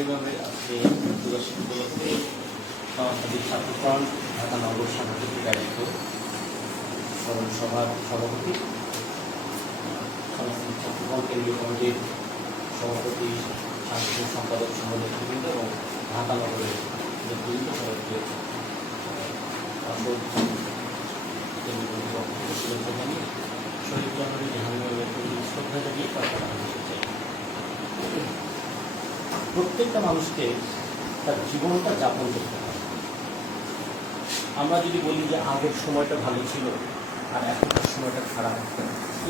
জাহাঙ্গীরনগরে আজকে দিবস উপলক্ষে সমাজতান্ত্রিক ছাত্রফ্রন্ট ঢাকা নগর শাখা কর্তৃক আয়োজিত স্মরণ সভার সভাপতি, সমাজতান্ত্রিক ছাত্রফ্রন্ট কেন্দ্রীয় কমিটির সভাপতি, সাংস্কৃতিক সম্পাদক সহ নেতৃবৃন্দ এবং ঢাকা নগরের নেতৃবৃন্দ সবাইকে শুভেচ্ছা জানিয়ে শহীদ জননী জাহাঙ্গীরনগরের প্রতি শ্রদ্ধা জানিয়ে তারপর চাই। প্রত্যেকটা মানুষকে তার জীবনটা যাপন করতে হবে। আমরা যদি বলি যে আগের সময়টা ভালো ছিল আর এখনকার সময়টা খারাপ,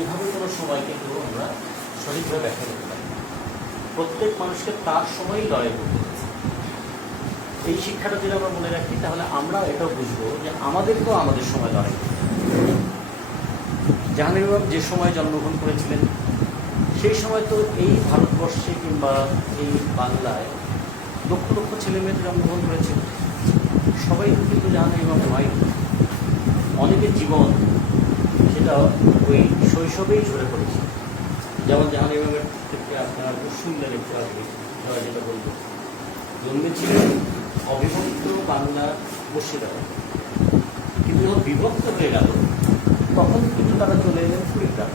এভাবে কোনো সময় কিন্তু আমরা সঠিকভাবে ব্যাখ্যা করতে পারি না। প্রত্যেক মানুষকে তার সময়ই লড়াই করতে হচ্ছে। এই শিক্ষাটা যদি আমরা মনে রাখি তাহলে আমরা এটাও বুঝবো যে আমাদেরকেও আমাদের সময় লড়াই করতে হবে। জাহাঙ্গীরনগর যে সময় জন্মগ্রহণ করেছিলেন সেই সময় তো এই ভারতবর্ষে কিংবা এই বাংলায় লক্ষ লক্ষ ছেলে মেয়েদের জন্মগ্রহণ করেছিল। সবাই কিন্তু জাহাঙ্গীরনগর হয়, অনেকের জীবন সেটা ওই শৈশবেই ঝরে পড়েছে। যেমন জাহাঙ্গীরনগরের ক্ষেত্রে আপনারা শুনলেন একটু আগে যেটা বলব, জন্মেছিলেন অবিভক্ত বাংলার মুর্শিদাবাদ, কিন্তু যখন বিভক্ত হয়ে গেল তখন কিন্তু তারা চলে এলেন কুড়িগ্রাম।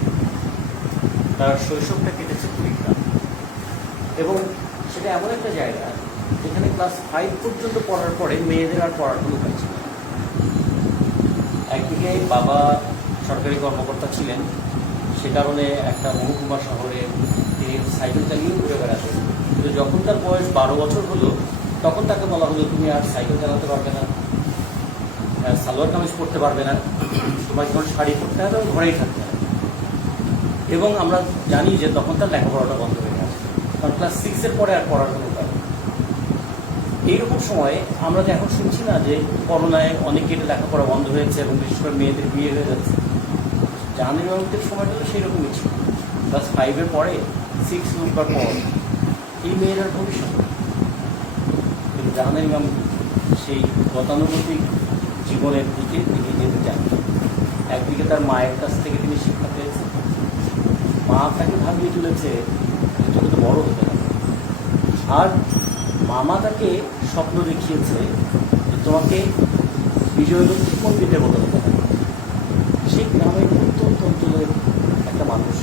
তার শৈশবটা কেটেছে কুড়িগ্রাম, এবং সেটা এমন একটা জায়গা যেখানে ক্লাস 5 পর্যন্ত পড়ার পরে মেয়েদের আর পড়ার কোনো উপায় ছিল। একদিকে বাবা সরকারি কর্মকর্তা ছিলেন, সে কারণে একটা মহকুমা শহরে তিনি সাইকেল চালিয়েও ঘুরে বেড়াতেন, কিন্তু যখন তার বয়স 12 বছর হলো তখন তাকে বলা হলো তুমি আর সাইকেল চালাতে পারবে না, সালোয়ার কামিজ পরতে পারবে না, তোমার যখন শাড়ি পরতে হবে ঘরেই থাকতে হবে। এবং আমরা জানি যে তখন তার লেখাপড়াটা বন্ধ হয়ে গেছে, কারণ ক্লাস 6-এর পরে আর পড়ার কোনো উপায় নেই। এইরকম সময়ে আমরা তো এখন শুনছি না যে করোনায় অনেকের লেখাপড়া বন্ধ হয়েছে এবং বিশেষ করে মেয়েদের বিয়ে হয়ে যাচ্ছে। জাহাঙ্গীরনগরের সময়টা তো সেই রকমই ছিল। ক্লাস 5-এর পরে 6 উঠবার পর এই মেয়েরার ভবিষ্যৎ। কিন্তু জাহাঙ্গীরনগর সেই গতানুগতিক জীবনের দিকে তিনি যেতে চান। একদিকে তার মায়ের কাছ থেকে তিনি শিক্ষা পেয়েছেন, মা তাকে ভাবিয়ে তুলেছে তোকে তো বড় হতে হবে, আর মামা তাকে স্বপ্ন দেখিয়েছে যে তোমাকে বিজয়লক্ষ্মী পণ্ডিতের মতো হতে হবে। সেই গ্রামে প্রত্যন্ত অঞ্চলের একটা মানুষ,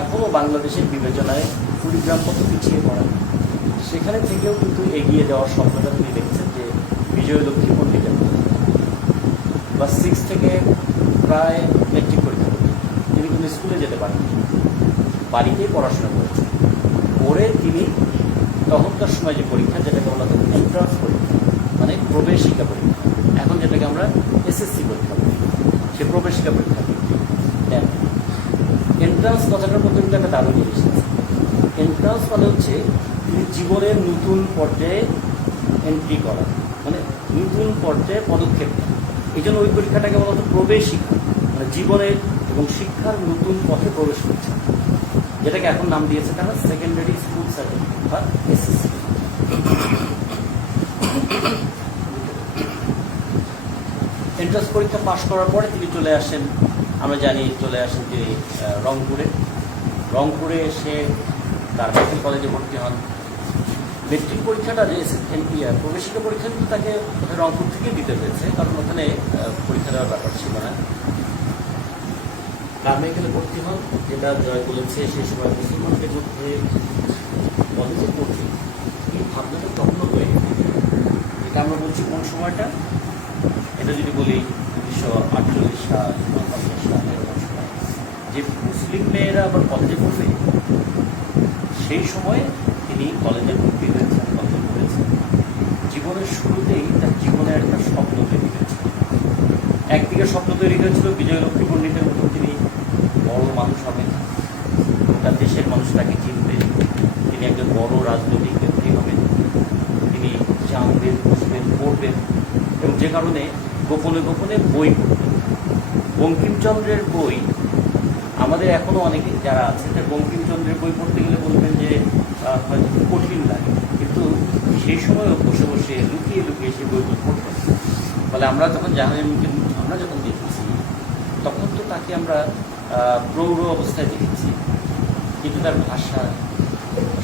এখনও বাংলাদেশের বিবেচনায় কুড়িগ্রাম কত পিছিয়ে পড়া, সেখানে থেকেও কিন্তু এগিয়ে যাওয়ার স্বপ্নটা তিনি দেখছেন যে বিজয়লক্ষ্মী পণ্ডিতের মতো। ক্লাস 6 থেকে প্রায় মেট্রিক পরীক্ষা করতেন, তিনি কিন্তু স্কুলে যেতে পারেন, বাড়িতেই পড়াশোনা করেছেন। পরে তিনি তখনকার সময় যে পরীক্ষা, যেটাকে বলা হতো এন্ট্রান্স পরীক্ষা, মানে প্রবেশিকা পরীক্ষা, এখন যেটাকে আমরা এসএসসি পরীক্ষা বলি, সে প্রবেশিকা পরীক্ষা দেন। এন্ট্রান্স কথাটার মধ্যে কিন্তু একটা দারুণ জিনিস আছে। এন্ট্রান্স মানে হচ্ছে তিনি জীবনের নতুন পর্যায়ে এন্ট্রি করা, মানে নতুন পর্যায়ে পদক্ষেপ নেওয়া। এই জন্য ওই পরীক্ষাটাকে বলা হতো প্রবেশিকা, মানে জীবনের এবং শিক্ষার নতুন পথে প্রবেশ করছে, যেটাকে এখন নাম দিয়েছে তারা সেকেন্ডারি স্কুল সার্টিফিকেট বা এসএসসি। এন্ট্রান্স পরীক্ষা পাশ করার পরে তিনি চলে আসেন, আমরা জানি চলে আসেন তিনি রংপুরে এসে তার মেডিকেল কলেজে ভর্তি হন। মেট্রিক পরীক্ষাটা যে প্রবেশিকা পরীক্ষা কিন্তু তাকে রংপুর থেকে দিতে হয়েছে, কারণ ওখানে পরীক্ষা দেওয়ার ব্যাপার ছিল না। কারমেকেলে ভর্তি হন, যেটা জয় বলেছে সেই সময় মুসলমানদের মধ্যে কলেজে পড়ছে এই ভাবনাটা তখনও তৈরি। এটা আমরা বলছি কোন সময়টা, এটা যদি বলি 1948 সাল 1950 সাল এরকম সময়, যে মুসলিম মেয়েরা আবার কলেজে পড়বে, সেই সময়ে তিনি কলেজে ভর্তি হয়েছেন, কলেজে পড়েছেন। জীবনের শুরুতেই তার জীবনের একটা স্বপ্ন তৈরি হয়েছে। একদিকে স্বপ্ন তৈরি হয়েছিল বিজয়লক্ষ্মী পণ্ডিতের মতো তিনি বড় মানুষ হবেন, তার দেশের মানুষ তাকে চিনবে, তিনি একজন বড় রাজনৈতিক ব্যক্তি হবেন, তিনি জানবেন, বুঝবেন, পড়বেন, এবং যে কারণে গোপনে গোপনে বই পড়তেন। বঙ্কিমচন্দ্রের বই আমাদের এখনও অনেকে যারা আছে, বঙ্কিমচন্দ্রের বই পড়তে গেলে বলবেন যে হয়তো খুব কঠিন লাগে, কিন্তু সেই সময়ও বসে বসে লুকিয়ে লুকিয়ে সেই বইগুলো পড়তেন। ফলে আমরা যখন জাহাঙ্গীরকে আমরা যখন দেখেছি তখন তো তাকে আমরা প্রৌঢ় অবস্থায় দেখেছি, কিন্তু তার ভাষা,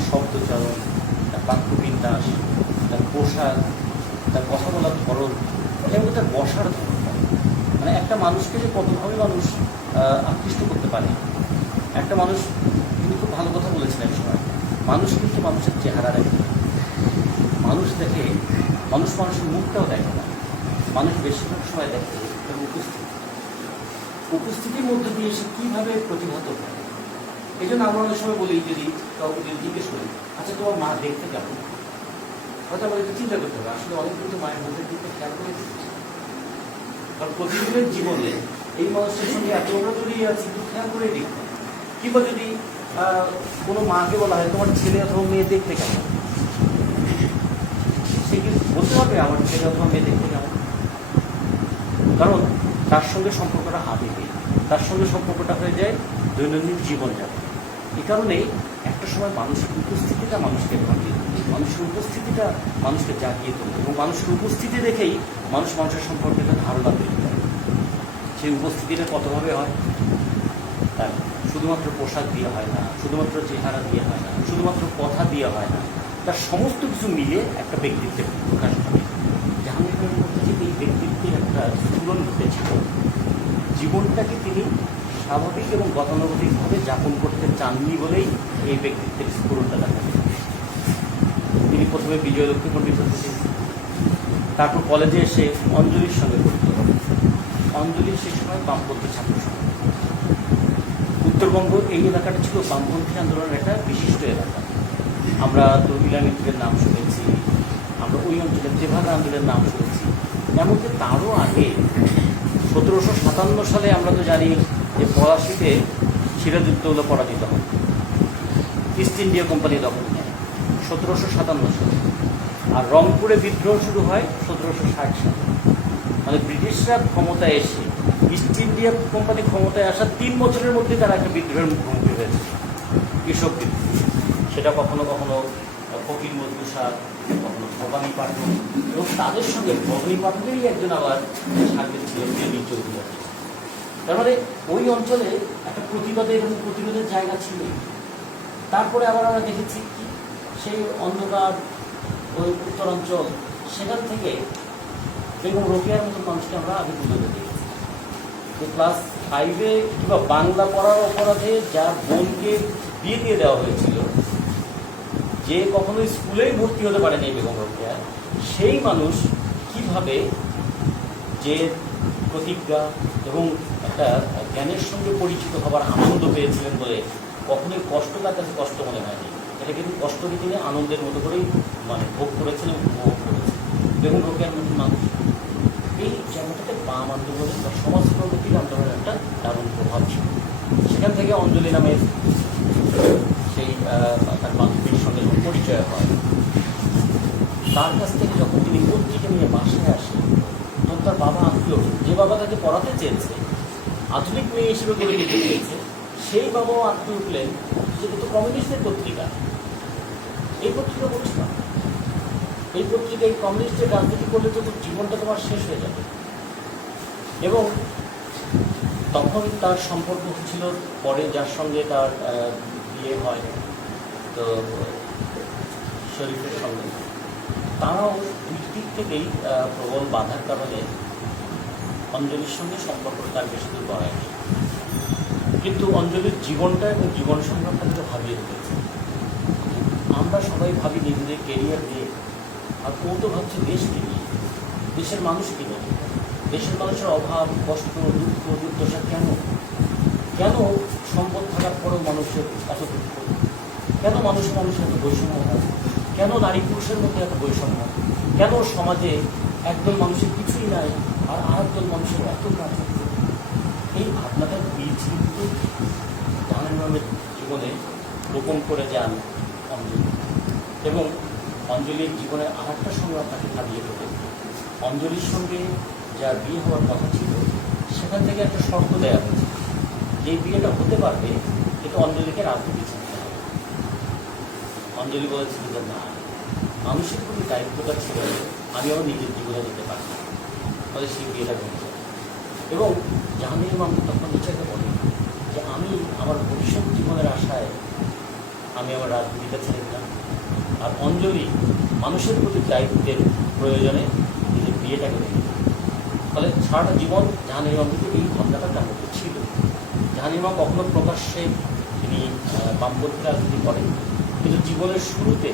শব্দচয়ন, তার বাক্যবিন্যাস বিন্যাস, তার পোশাক, তার কথা বলার ধরন এবং তার বসার ধরন, মানে একটা মানুষকে যে কতভাবে মানুষ আকৃষ্ট করতে পারে। একটা মানুষ, তিনি খুব ভালো কথা বলেছেন এক সময়, মানুষ কিন্তু মানুষের চেহারা দেখে না, মানুষ দেখে, মানুষ মানুষের মুখটাও দেখে না, মানুষ বেশিরভাগ সময় দেখে তার উপস্থিতির মধ্যে দিয়ে সে কীভাবে প্রতিহত হয়। এই জন্য আমরা অনেক সময় বলি, যদি কাউকে যদি জিজ্ঞেস করি, আচ্ছা তোমার মা দেখতে কেমন, হয়তো আমাদের একটু চিন্তা করতে হবে, আসলে অনেক কিন্তু মায়ের মধ্যে দিকটা খেয়াল করে দিচ্ছে, কারণ প্রতিদিনের জীবনে এই মানুষের সঙ্গে এত আমরা জড়িয়ে আছি, কিন্তু খেয়াল করে দিই। কিংবা যদি কোনো মাকে বলা হয় তোমার ছেলে অথবা মেয়ে দেখতে কেমন, সে কি বলতে পারবে আমার ছেলে অথবা মেয়ে দেখতে কেমন? কারণ তার সঙ্গে সম্পর্কটা আবেগে, তার সঙ্গে সম্পর্কটা হয়ে যায় দৈনন্দিন জীবনযাপন। এই কারণেই একটা সময় মানুষের উপস্থিতিটা মানুষকে ভাবিয়ে তোলে, মানুষের উপস্থিতিটা মানুষকে জাগিয়ে তোলে, এবং মানুষের উপস্থিতি দেখেই মানুষ মানুষের সম্পর্কে একটা ধারণা তৈরি করে। সেই উপস্থিতিটা কতভাবে হয়, তার শুধুমাত্র পোশাক দিয়ে হয় না, শুধুমাত্র চেহারা দিয়ে হয় না, শুধুমাত্র কথা দিয়ে হয় না, তার সমস্ত কিছু মিলে একটা ব্যক্তিত্বের প্রকাশ ঘটে। জাহাঙ্গীর করতে যে এই ব্যক্তিত্বের একটা স্ফুরণ ঘটেছিল, জীবনটাকে তিনি স্বাভাবিক এবং গতানুগতিকভাবে যাপন করতে চাননি বলেই এই ব্যক্তিত্বের স্ফুরণটা দেখা যায়। তিনি প্রথমে বিজয়লক্ষ্মী পণ্ডিত হতে চেয়েছেন, তারপর কলেজে এসে অঞ্জলির সঙ্গে পরিচিত হন। অঞ্জলির সেই সময় বামপন্থী ছাত্র সংঘ। উত্তরবঙ্গ এই এলাকাটা ছিল বামপন্থী আন্দোলনের একটা বিশিষ্ট এলাকা। আমরা তরুণীলা মিত্রের নাম শুনেছি, আমরা ওই অঞ্চলের তেভাগা আন্দোলনের নাম শুনেছি। এমনকি তারও আগে 1757 সালে আমরা তো জানি যে পলাশীতে সিরাজউদ্দৌলা পরাজিত হন, ইস্ট ইন্ডিয়া কোম্পানি দখল নেয় 1757 সালে, আর রংপুরে বিদ্রোহ শুরু হয় 1760 সালে। মানে ব্রিটিশরা ক্ষমতায় এসে, ইস্ট ইন্ডিয়া কোম্পানি ক্ষমতায় আসার 3 বছরের মধ্যে তারা একটা বিদ্রোহের মুখোমুখি হয়েছে, কৃষক বিদ্রোহ। সেটা কখনো কখনো ফকির মজনু শাহ, কখনো ভবানী পাঠক, এবং তাদের সঙ্গে ভবানী পাঠকেরই একজন আবার সার্বিক ছিল দেবী চৌধুরী। তার মানে ওই অঞ্চলে একটা প্রতিবাদের এবং প্রতিরোধের জায়গা ছিল। তারপরে আবার আমরা দেখেছি কি, সেই অন্ধকার ওই উত্তরাঞ্চল, সেখান থেকে বেগম রোকেয়ার মতো মানুষকে আমরা আগে তুলে দেখেছি, যে ক্লাস 5-এ কিংবা বাংলা পড়ার অপরাধে যার বোনকে বিয়ে দিয়ে দেওয়া হয়েছিল, যে কখনো স্কুলেই ভর্তি হতে পারেনি বেগম রোকেয়া, সেই মানুষ কিভাবে যে প্রতিজ্ঞা এবং একটা জ্ঞানের সঙ্গে পরিচিত হবার আনন্দ পেয়েছিলেন বলে কখনোই কষ্ট তার কাছে কষ্ট মনে হয়নি। এটা কিন্তু কষ্টকে তিনি আনন্দের মতো করেই মানে ভোগ করেছেন এবং উপভোগ করেছেন। বেগম রোকেয়ার মতো মানুষ, এই জায়গাটাতে বাম আন্দোলনের বা সমাজ প্রগতির আন্দোলনের একটা দারুণ প্রভাব ছিল। সেখান থেকে অঞ্জলি নামের সেই তার বান্ধবীর সঙ্গে পরিচয় হয়। তার কাছ থেকে যখন তিনি পত্রিকা নিয়ে বাসায় আসেন, তখন তার বাবা আত্মীয়, যে বাবা তাকে পড়াতে চেয়েছে, আধুনিক মেয়ে হিসেবে গড়ে দিতে চেয়েছে, সেই বাবাও আত্মীয় উঠলেন যে কিন্তু কমিউনিস্টের পত্রিকা, এই পত্রিকা বলছি না, এই পত্রিকায় কমিউনিস্টের রাজনীতি করলে তো জীবনটা তোমার শেষ হয়ে যাবে। এবং তখন তার সম্পর্ক হচ্ছিল পরে যার সঙ্গে তার বিয়ে হয়, তো শরীফের সঙ্গে, তারাও দুই দিক থেকেই প্রবল বাধার কারণে অঞ্জলির সঙ্গে সম্পর্ক তার বেশি দূর বাড়ায়নি। কিন্তু অঞ্জলির জীবনটা এবং জীবন সংগ্রামটা ভাবিয়ে রেখেছে। আমরা সবাই ভাবি নিজেদের কেরিয়ার নিয়ে, আর ও তো ভাবছে দেশকে নিয়ে, দেশের মানুষকে নিয়ে। দেশের মানুষের অভাব, কষ্ট, দুঃখ, দুর্দশা কেন, কেন সম্পদ থাকার পরেও মানুষের এত দুঃখ, কেন মানুষের এত বৈষম্য হয়, কেন নারী পুরুষের মধ্যে এত বৈষম্য, কেন সমাজে একদল মানুষের কিছুই নাই আর আরেকদল মানুষের এত কাজ। এই ভাবনাটার বীজ কিন্তু জাহাঙ্গীর ইমামের জীবনে রোপণ করে যান অঞ্জলি। এবং অঞ্জলির জীবনে আর একটা সংগ্রাম তাকে ভাবিয়ে দেবে। অঞ্জলির সঙ্গে যার বিয়ে হওয়ার কথা ছিল, সেখান থেকে একটা শর্ত দেওয়া হয়েছে, যে বিয়েটা হতে পারবে কিন্তু অঞ্জলিকে রাজনীতি ছাড়তে হবে। অঞ্জলি বলেছিল যে না, মানুষের প্রতি দায়িত্বটা ছিল, আমি আমার নিজের জীবনে যেতে পারি না, ফলে সেই বিয়েটা ভেঙে যায়। এবং জাহাঙ্গীর ইমাম তখন নিজেকে বলে যে আমি আমার ভবিষ্যৎ জীবনের আশায় আমি আমার রাজনীতিটা ছেড়ে দিলাম, আর অঞ্জলি মানুষের প্রতি দায়িত্বের প্রয়োজনে নিজের বিয়েটাকে দিল। ফলে সারাটা জীবন জাহাঙ্গীর কিন্তু এই ভাবনাটা তার মধ্যে ছিল। জাহাঙ্গীর কখনো প্রকাশ্যে তিনি বামপন্থী রাজনীতি করেন, কিন্তু জীবনের শুরুতে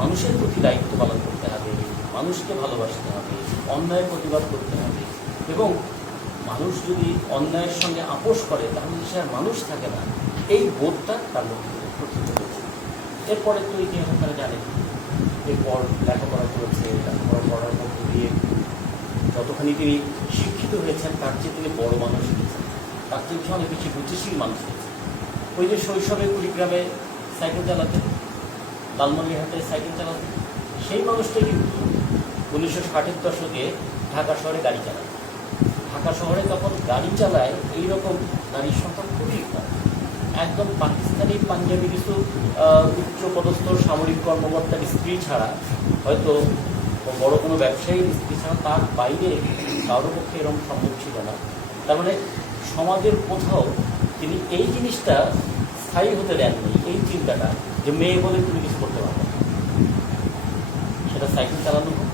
মানুষের প্রতি দায়িত্ব পালন করতে হবে, মানুষকে ভালোবাসতে হবে, অন্যায়ের প্রতিবাদ করতে হবে, এবং মানুষ যদি অন্যায়ের সঙ্গে আপোষ করে তাহলে সে আর মানুষ থাকে না, এই বোধটা তার মধ্যে প্রকৃত হয়েছে। এরপরে তো ইতিহাস আপনারা জানেন, এরপর লেখাপড়া করেছে, লেখাপড়া করার মধ্যে দিয়ে যতখানি তিনি শিক্ষিত হয়েছেন তার চেয়ে তিনি বড় মানুষ হয়েছেন, তার চেয়ে অনেক বেশি রুচিশীল মানুষ হয়েছে। ওই যে শৈশবে কুড়িগ্রামে সাইকেল চালাতে, লালমনিরহাটে সাইকেল চালাতে, সেই মানুষটাই কিন্তু 1960-এর দশকে ঢাকা শহরে গাড়ি চালায়। ঢাকা শহরে যখন গাড়ি চালায় এইরকম নারীর সংখ্যা খুবই কম। একদম পাকিস্তানি পাঞ্জাবি কিছু উচ্চপদস্থ সামরিক কর্মকর্তার স্ত্রী ছাড়া, হয়তো বড় কোনো ব্যবসায়ীর স্ত্রী ছাড়া, তার বাইরে কারোর পক্ষে এরকম সম্ভব ছিল না। তার মানে সমাজের কোথাও তিনি এই জিনিসটা স্থায়ী হতে দেননি, এই চিন্তাটা যে মেয়ে বলে তুমি কিছু করতে পারবে না। সেটা সাইকেল চালানো হোক,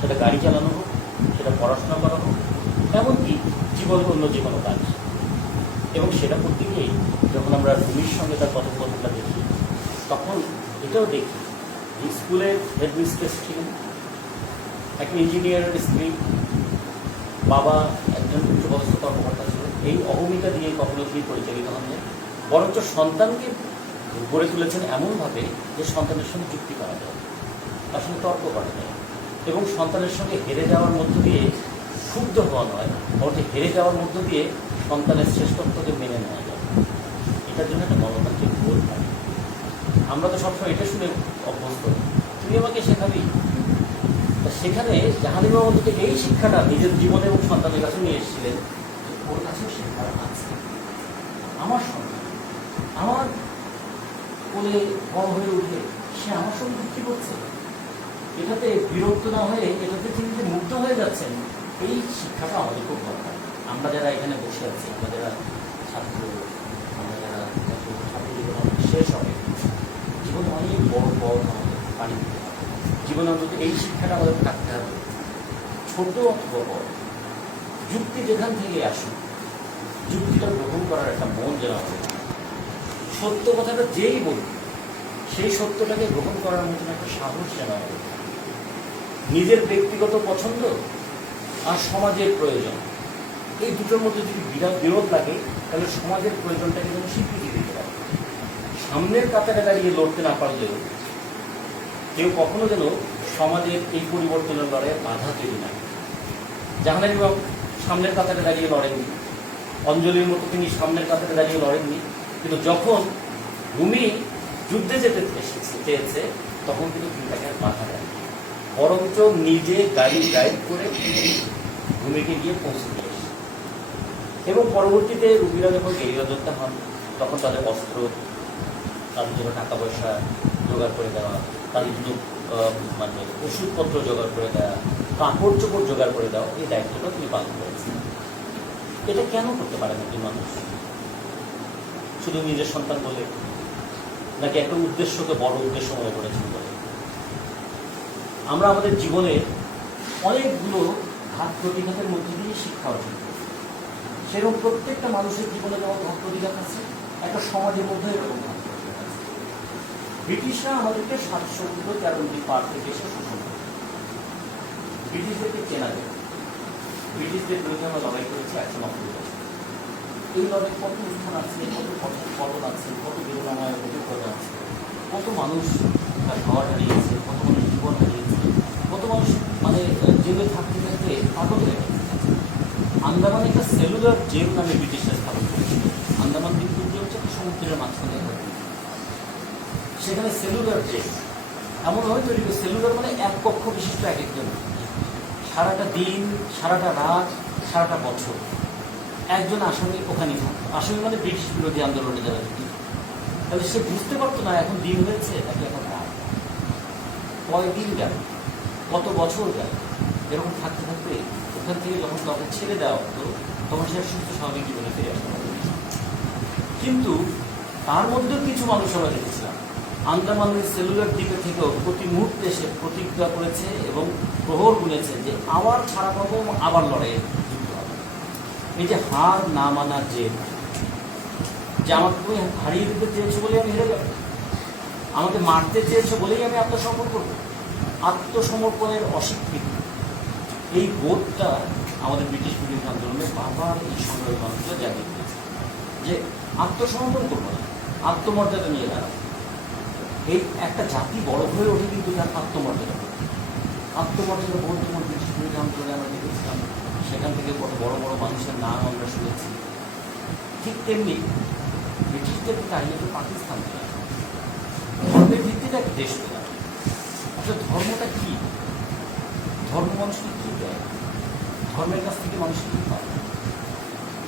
সেটা গাড়ি চালানো হোক, সেটা পড়াশোনা করা হোক, এমনকি জীবনের অন্য যে কোনো কাজ। এবং সেটা করতে গিয়েই যখন আমরা রুমির সঙ্গে তার কথোপকথনটা দেখি, তখন এটাও দেখি যে স্কুলের হেডমিস্ট্রেস ছিলেন, একটা ইঞ্জিনিয়ারের স্ত্রী, বাবা একজন উচ্চপদস্থ কর্মকর্তা ছিল। এই অহমিকা দিয়ে কখনো তিনি পরিচালিত হন না, বরঞ্চ সন্তানকে গড়ে তুলেছেন এমনভাবে যে সন্তানের সঙ্গে যুক্তি করা যায়, তার সঙ্গে তর্ক করা যায়, এবং সন্তানের সঙ্গে হেরে যাওয়ার মধ্য দিয়ে ক্ষুব্ধ হওয়া নয়, বরঞ্চ হেরে যাওয়ার মধ্য দিয়ে সন্তানের শ্রেষ্ঠত্বকে মেনে নেওয়া যায়। এটার জন্য একটা গণতান্ত্রিক বোধ থাকে। আমরা তো সবসময় এটা শুনে অভ্যস্ত, তুই আমাকে শেখাবি। সেখানে জাহাঙ্গীর অন্তত এই শিক্ষাটা নিজের জীবনে এবং সন্তানের কাছে নিয়ে এসেছিলেন, ওর কাছেও শেখার আছে। আমার সন্তান আমার কোলে বড় হয়ে উঠে সে আমার সঙ্গে যুক্তি করছে, এটাতে বিরক্ত না হয়ে এটাতে তিনি যে মুগ্ধ হয়ে যাচ্ছেন, এই শিক্ষাটা আমাদের খুব দরকার। আমরা যারা এখানে বসে আছি, আমরা যারা ছাত্র, আমরা যারা ছাত্র জীবন শেষ হবে, জীবনে অনেক বড় বড় আমাদের পানি দিতে হবে। জীবনে অন্তত এই শিক্ষাটা আমাদের থাকতে হবে, ছোট অথবা বড়, যুক্তি যেখান থেকে আসুক, যুক্তিটা গ্রহণ করার একটা মন যেন আমাদের, সত্য কথাটা যেই বলবে সেই সত্যটাকে গ্রহণ করার মতন একটা সাহস যেন আমাদের, নিজের ব্যক্তিগত পছন্দ আর সমাজের প্রয়োজন, এই দুটোর মধ্যে যদি বিরোধ লাগে তাহলে সমাজের প্রয়োজনটাকে যেন স্বীকৃতি দিতে পারে। সামনের কাতারে দাঁড়িয়ে লড়তে না পারলেও কেউ কখনো যেন সমাজের এই পরিবর্তনের লড়াইয়ে বাধা তৈরি না। জাহাঙ্গীর সামনের কাতারে দাঁড়িয়ে লড়েননি, অঞ্জলির মতো তিনি সামনের কাতারে দাঁড়িয়ে লড়েননি, কিন্তু যখন রুমি যুদ্ধে যেতে চেয়েছে তখন কিন্তু তিনি তাকে বাধা দেন, বরঞ্চ নিজে গাড়ি ড্রাইভ করে রুমিকে গিয়ে পৌঁছে দিয়ে এসে। এবং পরবর্তীতে রুমিরা যখন গেরিলা যোদ্ধা হন তখন তাদের অস্ত্র, তাদের জন্য টাকা পয়সা জোগাড় করে দেওয়া, তাদের জন্য মানে ওষুধপত্র জোগাড় করে দেওয়া, কাপড় চোপড় জোগাড় করে দেওয়া, এই দায়িত্বটা তিনি পালন করেছেন। এটা কেন করতে পারেন একজন মানুষ? শুধু নিজের সন্তান বলে, নাকি একটা উদ্দেশ্যকে বড় উদ্দেশ্য মনে করেছেন বলে? আমরা আমাদের জীবনে অনেকগুলো ঘাত প্রতিঘাতের মধ্যে দিয়ে শিক্ষা অর্জন করি। সেরকম প্রত্যেকটা মানুষের জীবনে যেমন ঘাত প্রতিঘাত আছে, একটা সমাজের মধ্যে এরকম ঘাত প্রতিঘাত আছে। ব্রিটিশরা আমাদেরকে 713 নদী পার থেকে এসে শোষণ করে। ব্রিটিশদেরকে চেনা যায়, ব্রিটিশদের বিরুদ্ধে আমরা লড়াই করেছি 190 বছর। এই লড়াই কত স্থান আছে, কত পতন আছে, কত বেদনাময় অভিজ্ঞতা আছে, কত মানুষ তার ঘর হারিয়েছে, কত মানুষ জীবন হারিয়েছে, কত মানুষ মানে জেলে থাকতে থাকতে পাগল হয়ে গেছে। আন্দামানে একটা সেলুলার জেল নামে ব্রিটিশরা স্থাপন করেছিল। আন্দামান দ্বীপপুঞ্জ হচ্ছে সমুদ্রের মাঝখানে, সেখানে সেলুলার জেল এমনভাবে তৈরি করে, সেলুলার মানে এক কক্ষ বিশিষ্ট এক একজন, সারাটা দিন, সারাটা রাত, সারাটা বছর একজন আসামি ওখানেই থাকতো। আসামি মানে ব্রিটিশ বিরোধী আন্দোলনে যারা যুক্ত। তাহলে সে বুঝতে পারতো না এখন দিন হয়েছে নাকি এখন রাত, কয়দিন গেল, কত বছর গেল। এরকম থাকতে থাকতে ওখান থেকে যখন তাকে ছেড়ে দেওয়া হতো তখন সে সুস্থ স্বাভাবিক জীবনে ফিরে আসতে পারত। কিন্তু তার মধ্যেও কিছু মানুষ আমরা দেখেছিলাম আন্দামানের সেলুলার দ্বীপে থেকেও প্রতি মুহূর্তে সে প্রতিজ্ঞা করেছে এবং প্রহর গুনেছে যে আবার ছাড়া পাবো এবং আবার লড়াইয়ে যুক্ত হবে। এই যে হার না মানার যে আমাকে তুমি হারিয়ে দিতে চেয়েছো বলেই আমি হেরে যাবো, আমাকে মারতে চেয়েছো বলেই আমি আত্মসমর্পণ করবো, আত্মসমর্পণের অস্বীকৃতি, এই বোধটা আমাদের ব্রিটিশ বিরোধী আন্দোলনে বারবার এই সংগ্রামী মানুষরা জাগিয়ে দিয়েছে যে আত্মসমর্পণ করবো না, আত্মমর্যাদা নিয়ে দাঁড়াবো। এই একটা জাতি বড় হয়ে ওঠে কিন্তু তার আত্মমর্যাদা বোধ যেমন ব্রিটিশ বিরোধী আন্দোলনে আমরা দেখেছিলাম, সেখান থেকে কত বড় বড় মানুষের নাম আমরা শুনেছি। ঠিক তেমনি ব্রিটিশদের কাহিনীতে পাকিস্তান ধর্মের ভিত্তিতে একটা দেশ হয়ে গেল। আসলে ধর্মটা কি? ধর্ম মানুষকে কি দেয়? ধর্মের কাছ থেকে মানুষ কি পাবে?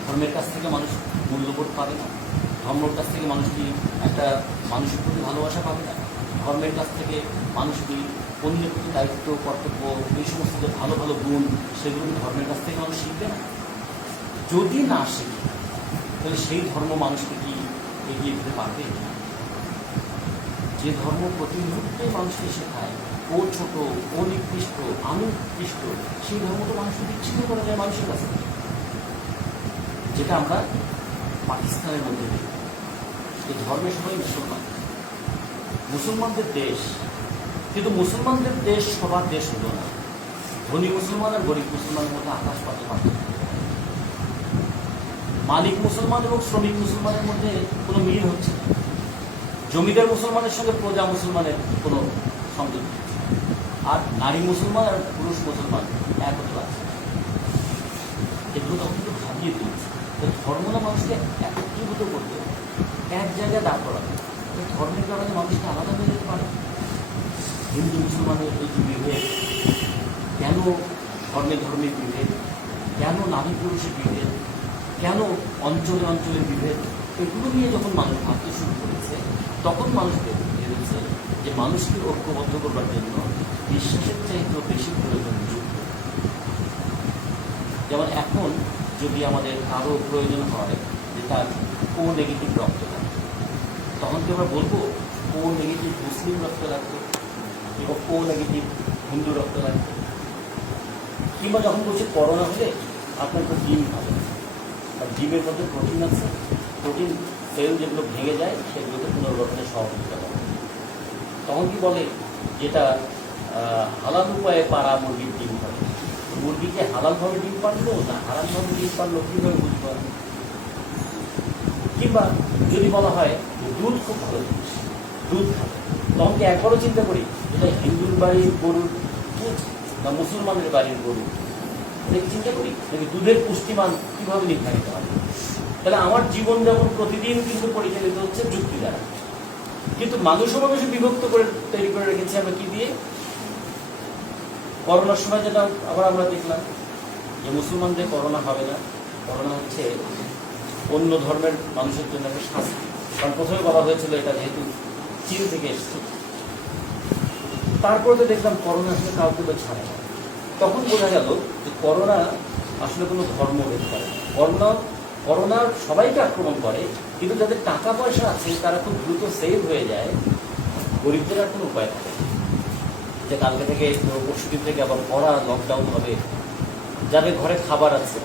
ধর্মের কাছ থেকে মানুষ মূল্যবোধ পাবে না? ধর্মের কাছ থেকে মানুষ কি একটা মানুষের প্রতি ভালোবাসা পাবে না? ধর্মের কাছ থেকে মানুষ কি অন্যের প্রতি দায়িত্ব, কর্তব্য, এই সমস্ত যে ভালো ভালো গুণ, সেগুলো ধর্মের কাছ থেকে মানুষ শিখবে না? যদি না শিখে তাহলে সেই ধর্ম মানুষকে কি এগিয়ে দিতে পারবে? যে ধর্ম প্রতি মুহূর্তে মানুষকে শেখায় ও ছোট, ও নিকৃষ্ট, আমি উৎকৃষ্ট, সেই ধর্ম তো মানুষকে বিচ্ছিন্ন করা যায় মানুষের কাছে, যেটা আমরা পাকিস্তানের মধ্যে দেখি। এই ধর্মের সবাই মুসলমানদের দেশ, কিন্তু মুসলমানদের দেশ সবার দেশ হলো না। ধনী মুসলমান আর গরিব মুসলমানের মধ্যে আকাশ পাতাল পার্থক্য। মালিক মুসলমান এবং শ্রমিক মুসলমানের মধ্যে কোনো মিল হচ্ছে না। জমিদার মুসলমানের সঙ্গে প্রজা মুসলমানের কোনো সংযোগ, আর নারী মুসলমান আর পুরুষ মুসলমান এক হতে পারছে। এগুলো তখন কিন্তু ভাবিয়ে দিয়েছে। ধর্মটা মানুষকে একত্রীভূত করতে, এক জায়গায় দাঁড় করাবে। ধর্মের কারণে মানুষকে আলাদা হয়ে যেতে পারে। হিন্দু মুসলমানের এই যে বিভেদ, কেন ধর্মের বিভেদ, কেন নারী পুরুষের বিভেদ, কেন অঞ্চলে অঞ্চলের বিভেদ, এগুলো নিয়ে যখন মানুষ ভাবতে শুরু করেছে, তখন মানুষ ভেবেছে যে মানুষকে ঐক্যবদ্ধ করবার জন্য বিশ্বাসের চাইতেও বেশি প্রয়োজন যুক্ত। যেমন এখন যদি আমাদের কারো প্রয়োজন হয় যে তার ও নেগেটিভ রক্ত লাগবে, তখন কি আমরা বলবো ও নেগেটিভ মুসলিম রক্ত লাগবে এবং ও নেগেটিভ হিন্দু রক্ত লাগবে? কিংবা যখন বলছি করোনা হলে আপনার তো ডিম হবে, আর ডিমের মধ্যে প্রোটিন আছে, প্রোটিন সেল যেগুলো ভেঙে যায় সেগুলোকে পুনর্গঠনের সহযোগিতা করে, তখন কি বলে যেটা হালাল উপায়ে পাড়া মুরগির ডিম পারে। মুরগিকে হালালভাবে ডিম পারলো না হারামভাবে ডিম পারলো কীভাবে বুঝতে পারবে? কিংবা যদি বলা হয় যে দুধ খুব ভালো জিনিস, দুধ খাবে, তখন কি একবারও চিন্তা করি এটা হিন্দুর বাড়ির গরুর দুধ বা মুসলমানের বাড়ির গরু, দেখে চিন্তা করি নাকি দুধের পুষ্টিমান কীভাবে নির্ধারিত হবে? তাহলে আমার জীবন যেমন প্রতিদিন কিন্তু পরিচালিত হচ্ছে যুক্তি দ্বারা, কিন্তু মানুষও বিভক্ত করে তৈরি করে রেখেছি আমরা কি দিয়ে? করোনার সময় যেটা আবার আমরা দেখলাম যে মুসলমানদের করোনা হবে না, করোনা হচ্ছে অন্য ধর্মের মানুষের জন্য একটা শাস্তি। কারণ প্রথমে বলা হয়েছিল এটা যেহেতু চীন থেকে এসছে, তারপরে তো দেখলাম করোনা আসলে কাউকে তো ছাড়ে না। তখন বোঝা গেল যে করোনা আসলে কোনো ধর্ম হতে পারে না। করোনা সবাইকে আক্রমণ করে, কিন্তু যাদের টাকা পয়সা আছে তারা খুব দ্রুত সেভ হয়ে যায়, গরিবদের আর কোনো উপায় থাকে যে কালকে থেকে পরশুদিন থেকে আবার কড়া লকডাউন হবে। যাদের ঘরে খাবার আছে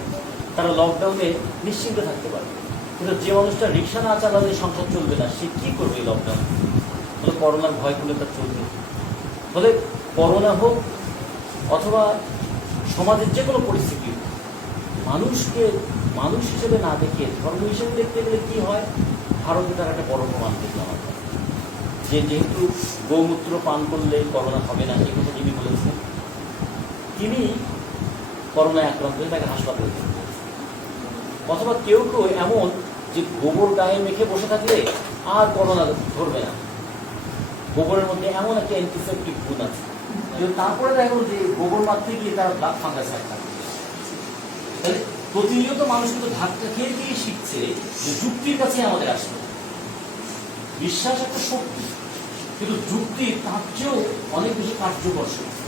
তারা লকডাউনে নিশ্চিন্তে থাকতে পারবে, কিন্তু যে মানুষটা রিক্সা না চালালে সংসার চলবে না, সে কী করবে এই লকডাউন? বলে করোনার ভয় করলে তার চলবে। বলে করোনা হোক অথবা সমাজের যে কোনো পরিস্থিতি, মানুষকে মানুষ হিসেবে না দেখে ধর্ম হিসেবে দেখতে গেলে কি হয়? ভারতে তার একটা বড় প্রমাণ দেখলাম আমরা, যে যেহেতু গৌমূত্র পান করলে করোনা হবে না, এই কথা যিনি বলেছেন তিনি করোনায় আক্রান্ত হয়ে তাকে হাসপাতালে যেতে হয়েছে। অথবা কেউ কেউ এমন যে গোবর গায়ে মেখে বসে থাকলে আর করোনা ধরবে না, গোবরের মধ্যে এমন একটা অ্যান্টিসেপ্টিক গুণ আছে, তারপরে দেখা গেল যে গোবর মারতে গিয়ে তারা ব্লাড ফাঙ্গাসাইড থাকে। তাহলে প্রতিনিয়ত মানুষ কিন্তু ধাক্কা খেয়ে খেয়ে শিখছে যে যুক্তির কাছে আমাদের আসবে। বিশ্বাস একটা শক্তি, কিন্তু যুক্তি তার চেয়েও অনেক বেশি কার্যকর শক্তি।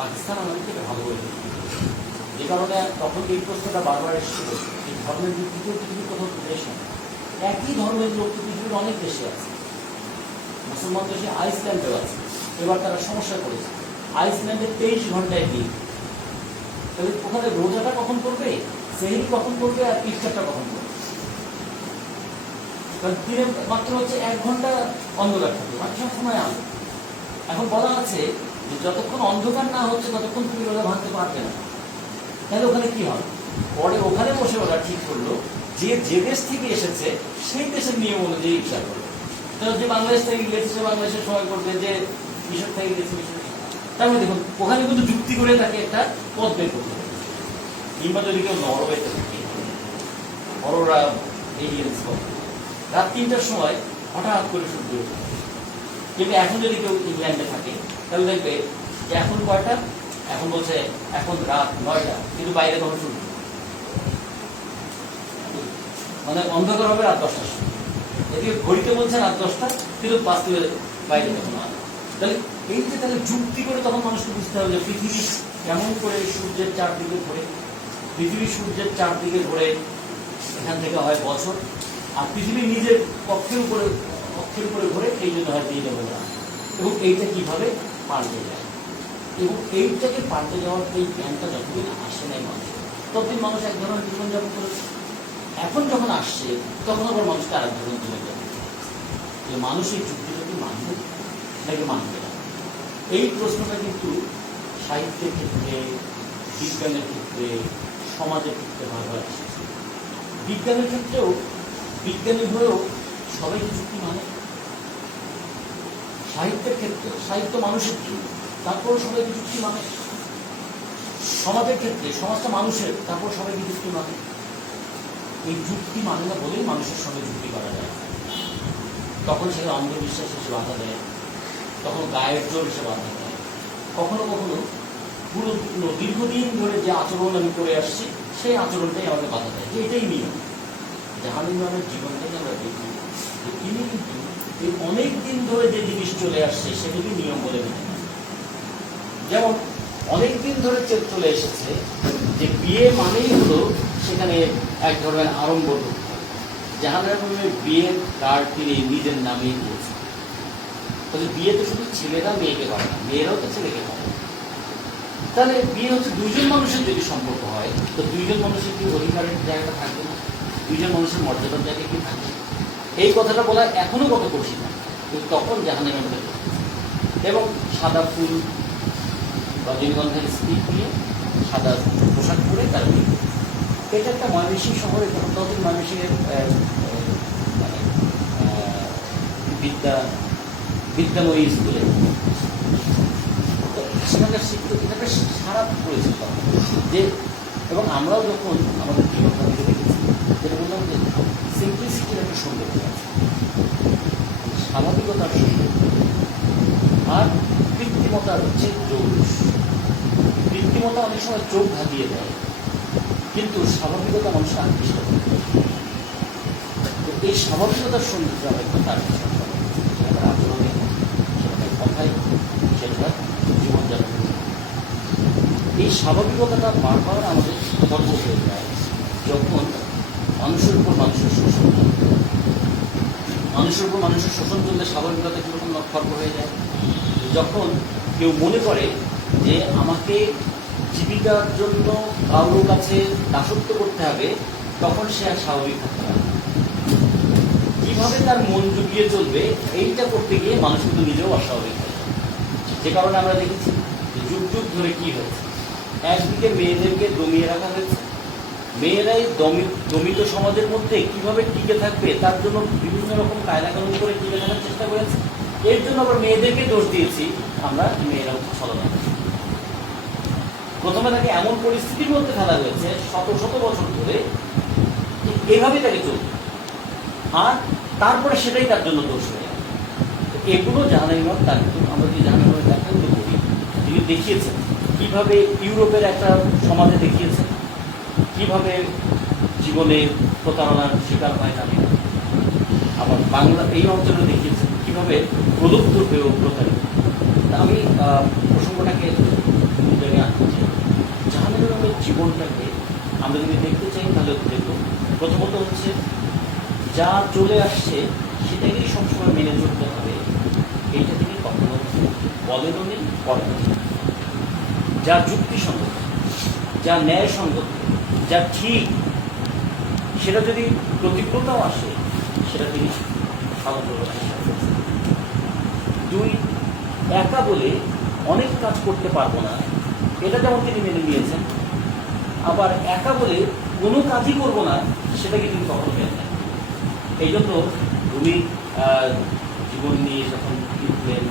পাকিস্তান আমাদেরকে ভালো করে যে কারণে তখন এই প্রশ্নটা বারবার এসেছিল যে ধর্মের ভিত্তিতেও পৃথিবীর কোথাও দেশ নেই, একই ধর্মের লোক পৃথিবীর অনেক দেশে আছে, মুসলমান দেশে আইসল্যান্ডেও আছে, এবার তারা সমস্যা করেছে, আইসল্যান্ডে 23 ঘন্টায় দিন। তাহলে ওখানে রোজাটা কখন করবে, সেহরি কখন করবে, আর ইফতারটা কখন করবে? দিনে মাত্র হচ্ছে 1 ঘন্টা অন্ধকার থাকে, বাকি সব সময় আলো। এখন বলা আছে যে যতক্ষণ অন্ধকার না হচ্ছে ততক্ষণ তুমি রোজা ভাঙতে পারবে না। তাহলে ওখানে কি হবে? পরে ওখানে বসে ওরা ঠিক করলো যে যে দেশ থেকে এসেছে সেই দেশের নিয়ম অনুযায়ী ইফতার করবে। তাহলে যে বাংলাদেশ থেকে গেছে বাংলাদেশের সময় করবে, যে মিশর থেকে গেছে মিশর। তার মানে দেখুন ওখানে কিন্তু যুক্তি করে তাকে একটা পথ বের করতে হবে। কিংবা যদি কেউ নরওয়েতে থাকে, অরোরা এলিয়েন্স করে, রাত 3টার সময় হঠাৎ করে সূর্য ওঠে। কিন্তু এখন যদি কেউ ইংল্যান্ডে থাকে তাহলে দেখবে যে এখন কয়টা, এখন বলছে এখন রাত 9টা, কিন্তু বাইরে তখন সূর্য, মানে অন্ধকার হবে রাত 10টার সময়। এদিকে ঘড়িতে বলছে রাত 10টা, কিন্তু বাস্তবে বাইরে তখন আলো। তাহলে এই যে তাহলে যুক্তি করে তখন মানুষকে বুঝতে হবে যে পৃথিবী কেমন করে সূর্যের চারদিকে ঘোরে, পৃথিবী সূর্যের চারদিকে ঘোরে, এখান থেকে হয় বছর, আর পৃথিবী নিজের অক্ষের উপরে ঘোরে, এই জন্য হয় দিন এবং রাত। এবং এইটা কিভাবে পাল্টে যায়, এবং এইটাকে পাল্টে যাওয়ার এই জ্ঞানটা যতদিন আসে নাই মানুষ, ততদিন মানুষ এক ধরনের জীবনযাপন করেছে। এখন যখন আসছে তখন আবার মানুষকে আরেক ধরনের জীবনযাপন, যে মানুষ এই যুক্তিটাকে মানবে নাকি মানবে না। এই প্রশ্নটা কিন্তু সাহিত্যের ক্ষেত্রে, বিজ্ঞানের ক্ষেত্রে, সমাজের ক্ষেত্রে বারবার এসেছে। বিজ্ঞানের ক্ষেত্রেও বিজ্ঞানী হয়েও সবাই যুক্তি মানে। সাহিত্যের ক্ষেত্রে সাহিত্য মানুষের কি, তারপরও সবাই যুক্তি মানে। সমাজের ক্ষেত্রে সমাজটা মানুষের, তারপর সবাই যুক্তি মানে। এই যুক্তি মানে না বলেই মানুষের সঙ্গে যুক্তি করা যায়। তখন সেটা অন্ধবিশ্বাস এসে বাধা দেয়, তখন গায়ের জোর এসে বাধা দেয়, কখনো কখনো পুরো দীর্ঘদিন ধরে যে আচরণ আমি করে আসছি সেই আচরণটাই আমাকে বাধা দেয়, যে এটাই নিয়ম। জাহাঙ্গীর নামের জীবনটাকে আমরা দেখি যে তিনি কিন্তু এই অনেক দিন ধরে যে জিনিস চলে আসছে সেটাকে নিয়ম বলে মেনে নেন। যেমন অনেক দিন ধরে চলে এসেছে যে বিয়ে মানেই হলো সেখানে এক ধরনের আড়ম্বর করতে হবে। জাহাঙ্গীর বিয়ের কার্ড তিনি নিজের নামেই দিয়েছেন। তাহলে বিয়ে তো শুধু ছেলেরা মেয়েকে করে না, মেয়েরাও তো ছেলেকে করে। তাহলে বিয়ে হচ্ছে দুইজন মানুষের যদি সম্পর্ক হয়, তো দুইজন মানুষের কি অধিকারের জায়গাটা থাকবে না, দুইজন মানুষের মর্যাদার জায়গায় কি থাকবে? এই কথাটা বলা এখনো কত কঠিন, কিন্তু তখন জাহাঙ্গীর আমাদের এবং সাদা ফুল রজনীগন্ধার স্ত্রী নিয়ে সাদা পোশাক পরে তার বিয়ে। এটা একটা ময়মনসিংহ শহরে, তখন ময়মনসিংহের মানে বিদ্যাময়ী স্কুলে সেখানকার শিক্ষক এটা সারা পড়েছিল যে, এবং আমরাও যখন আমাদের জীবনকে দেখেছি যেটা বললাম যে সিম্পলিসিটির একটা সৌন্দর্য আছে, স্বাভাবিকতার সৌন্দর্য, আর কৃত্রিমতার হচ্ছে জৌলুস। কৃত্রিমতা অনেক সময় চোখ ধাঁধিয়ে দেয়, কিন্তু স্বাভাবিকতা মানুষের আকৃষ্ট করে। এই স্বাভাবিকতার সৌন্দর্য আমরা একটু তার সেটা আচরণে, সেটা কথায়, সেটা জীবনযাপন। এই স্বাভাবিকতাটা বারবার আমাদের খর্ব হয়ে যায় যখন মানুষের উপর মানুষের শোষণ চলবে। মানুষের উপর মানুষের শোষণ চললে স্বাভাবিকতা কীরকম খর্ব হয়ে যায়? যখন কেউ মনে করে যে আমাকে জীবিকার জন্য কারোর কাছে দাসত্ব করতে হবে, তখন সে আর স্বাভাবিক থাকতে পারে। কীভাবে তার মন জুগিয়ে চলবে এইটা করতে গিয়ে মানুষ কিন্তু নিজেও অস্বাভাবিক হয়। যে কারণে আমরা দেখেছি যুগ যুগ ধরে কি হয়েছে, একদিকে মেয়েদেরকে দমিয়ে রাখা হয়েছে, মেয়েরাই দমিত সমাজের মধ্যে কিভাবে টিকে থাকবে তার জন্য বিভিন্ন রকম কায়দা কানুন করে টিকে থাকার চেষ্টা করেছে। এর জন্য আবার মেয়েদেরকে দোষ দিয়েছি আমরা, মেয়েরাও ছলনা। প্রথমে তাকে এমন পরিস্থিতির মধ্যে ফেলা হয়েছে শত শত বছর ধরে, এভাবে তাকে চলবে, আর তারপরে সেটাই তার জন্য দোষ হয়ে যায়। এগুলো জাহাঙ্গীর তার আমরা যদি জাহাঙ্গীর ব্যাখ্যাগুলো করি, তিনি দেখিয়েছেন কীভাবে ইউরোপের একটা সমাজে দেখিয়েছেন কীভাবে জীবনে প্রতারণার শিকার হয় নারী, আবার বাংলা এই অঞ্চলে দেখিয়েছেন কীভাবে প্রলুব্ধ হয়েও প্রতারিত। আমি প্রসঙ্গটাকে জায়গায় আনতে চাই। জাহাঙ্গীরের জীবনটাকে আমরা যদি দেখতে চাই তাহলে দেখব, প্রথমত হচ্ছে যা চলে আসছে সেটাকেই সবসময় মেনে চলতে হবে, এইটা তিনি কখনো বলেনও নেই, করেনও নেই। যা যুক্তিসঙ্গত, যা ন্যায়সঙ্গত, যা ঠিক, সেটা যদি প্রতিকূলতাও আসে সেটা তিনি পালন করবার চেষ্টা করেছেন। 2, একা বলে অনেক কাজ করতে পারবো না, এটা যেমন তিনি মেনে নিয়েছেন। আবার একা বলে কোনো কাজই করবো না, সেটাকে তিনি কখনো মেনে নেন। এই জন্য উনি জীবন নিয়ে যখন লিখলেন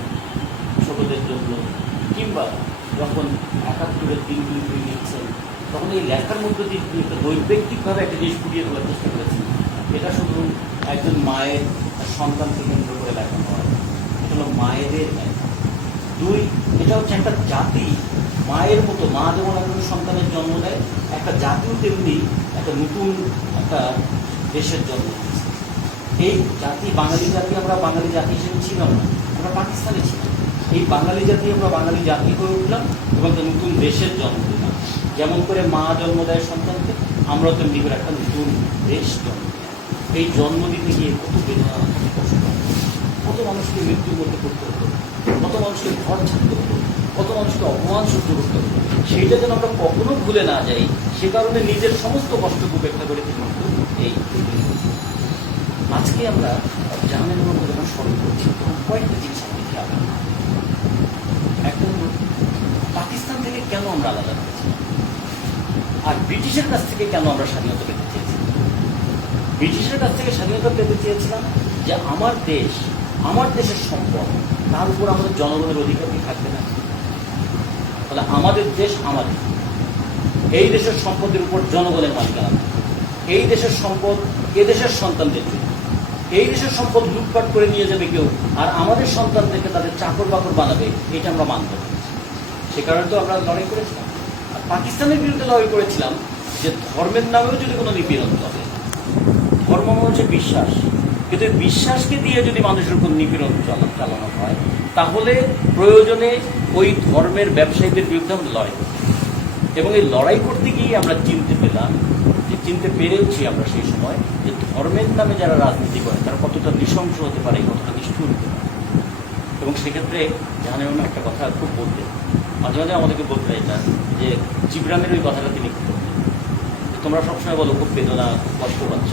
ছোটদের জন্য, কিংবা যখন 71-এর দিনগুলি তিনি লিখছেন, তখন এই লেখার মধ্যে দিয়ে তিনি একটা বৈজ্ঞানিকভাবে একটা জিনিস ফুটিয়ে তোলার চেষ্টা করেছেন। এটা শুধু একজন মায়ের সন্তানকে কেন্দ্র করে লেখা হয়, এটা হলো মায়েদের লেখা। 2, এটা হচ্ছে একটা জাতি, মায়ের মতো, মা যেমন একজন সন্তানের জন্ম দেয়, একটা জাতিও তেমনি একটা নতুন একটা দেশের জন্ম দিয়েছে। এই জাতি, বাঙালি জাতি, আমরা বাঙালি জাতি হিসেবে ছিলাম না, আমরা পাকিস্তানে ছিলাম। এই বাঙালি জাতি, আমরা বাঙালি জাতি হয়ে উঠলাম এবং একটা নতুন দেশের জন্ম দিলাম। যেমন করে মা জন্ম দেয় সন্তানকে, আমরাও তেমনি করে একটা নতুন দেশ জন্ম দিই। এই জন্ম দিতে গিয়ে কত বেদনা, কত কষ্ট, কত মানুষকে মৃত্যুর মধ্যে করতে হতো, কত মানুষকে ঘর ছাড়তে হতো, কত মানুষকে অপমান সহ্য করতে হতো। সেইটা যেন আমরা কখনো ভুলে না যাই, সে কারণে নিজের সমস্ত কষ্টকে উপেক্ষা করে কিন্তু এই আজকে আমরা জাহানের মধ্যে যখন স্মরণ করছি, তখন কয়েকটা জিনিস আমাদের খেয়াল রাখবো। একটা হলো, পাকিস্তান থেকে কেন আমরা আলাদা হয়েছিলাম, আর ব্রিটিশের কাছ থেকে কেন আমরা স্বাধীনতা পেতে চেয়েছিলাম। ব্রিটিশের কাছ থেকে স্বাধীনতা পেতে চেয়েছিলাম যে আমার দেশ, আমার দেশের সম্পদ, তার উপর আমাদের জনগণের অধিকার কি থাকবে না? তাহলে আমাদের দেশ আমাদের, এই দেশের সম্পদের উপর জনগণের মালিকানা, এই দেশের সম্পদ এদেশের সন্তানদের জন্য। এই দেশের সম্পদ লুটপাট করে নিয়ে যাবে কেউ, আর আমাদের সন্তানদেরকে তাদের চাকর বাকর বানাবে, এটা আমরা মানব না। সে কারণে তো আমরা লড়াই করেছিলাম। আর পাকিস্তানের বিরুদ্ধে লড়াই করেছিলাম যে ধর্মের নামেও যদি কোনো নিপীড়ন চলে। ধর্ম হচ্ছে বিশ্বাস, কিন্তু এই বিশ্বাসকে দিয়ে যদি মানুষের উপর নিপীড়ন চালানো হয়, তাহলে প্রয়োজনে ওই ধর্মের ব্যবসায়ীদের বিরুদ্ধে আমরা লড়াই করি। এবং এই লড়াই করতে গিয়ে আমরা চিনতে পেরেওছি আমরা সেই সময় যে ধর্মের নামে যারা রাজনীতি করে তারা কতটা নৃশংস হতে পারে, কতটা নিষ্ঠুর হতে পারে। এবং সেক্ষেত্রে জাহানের একটা কথা খুব বলতেন, মাঝে মাঝে আমাদেরকে বলতে এটা যে জিবরানের ওই কথাটা তিনি খুব বলতেন, যে তোমরা সবসময় বলো খুব বেদনা, খুব কষ্ট পাচ্ছ,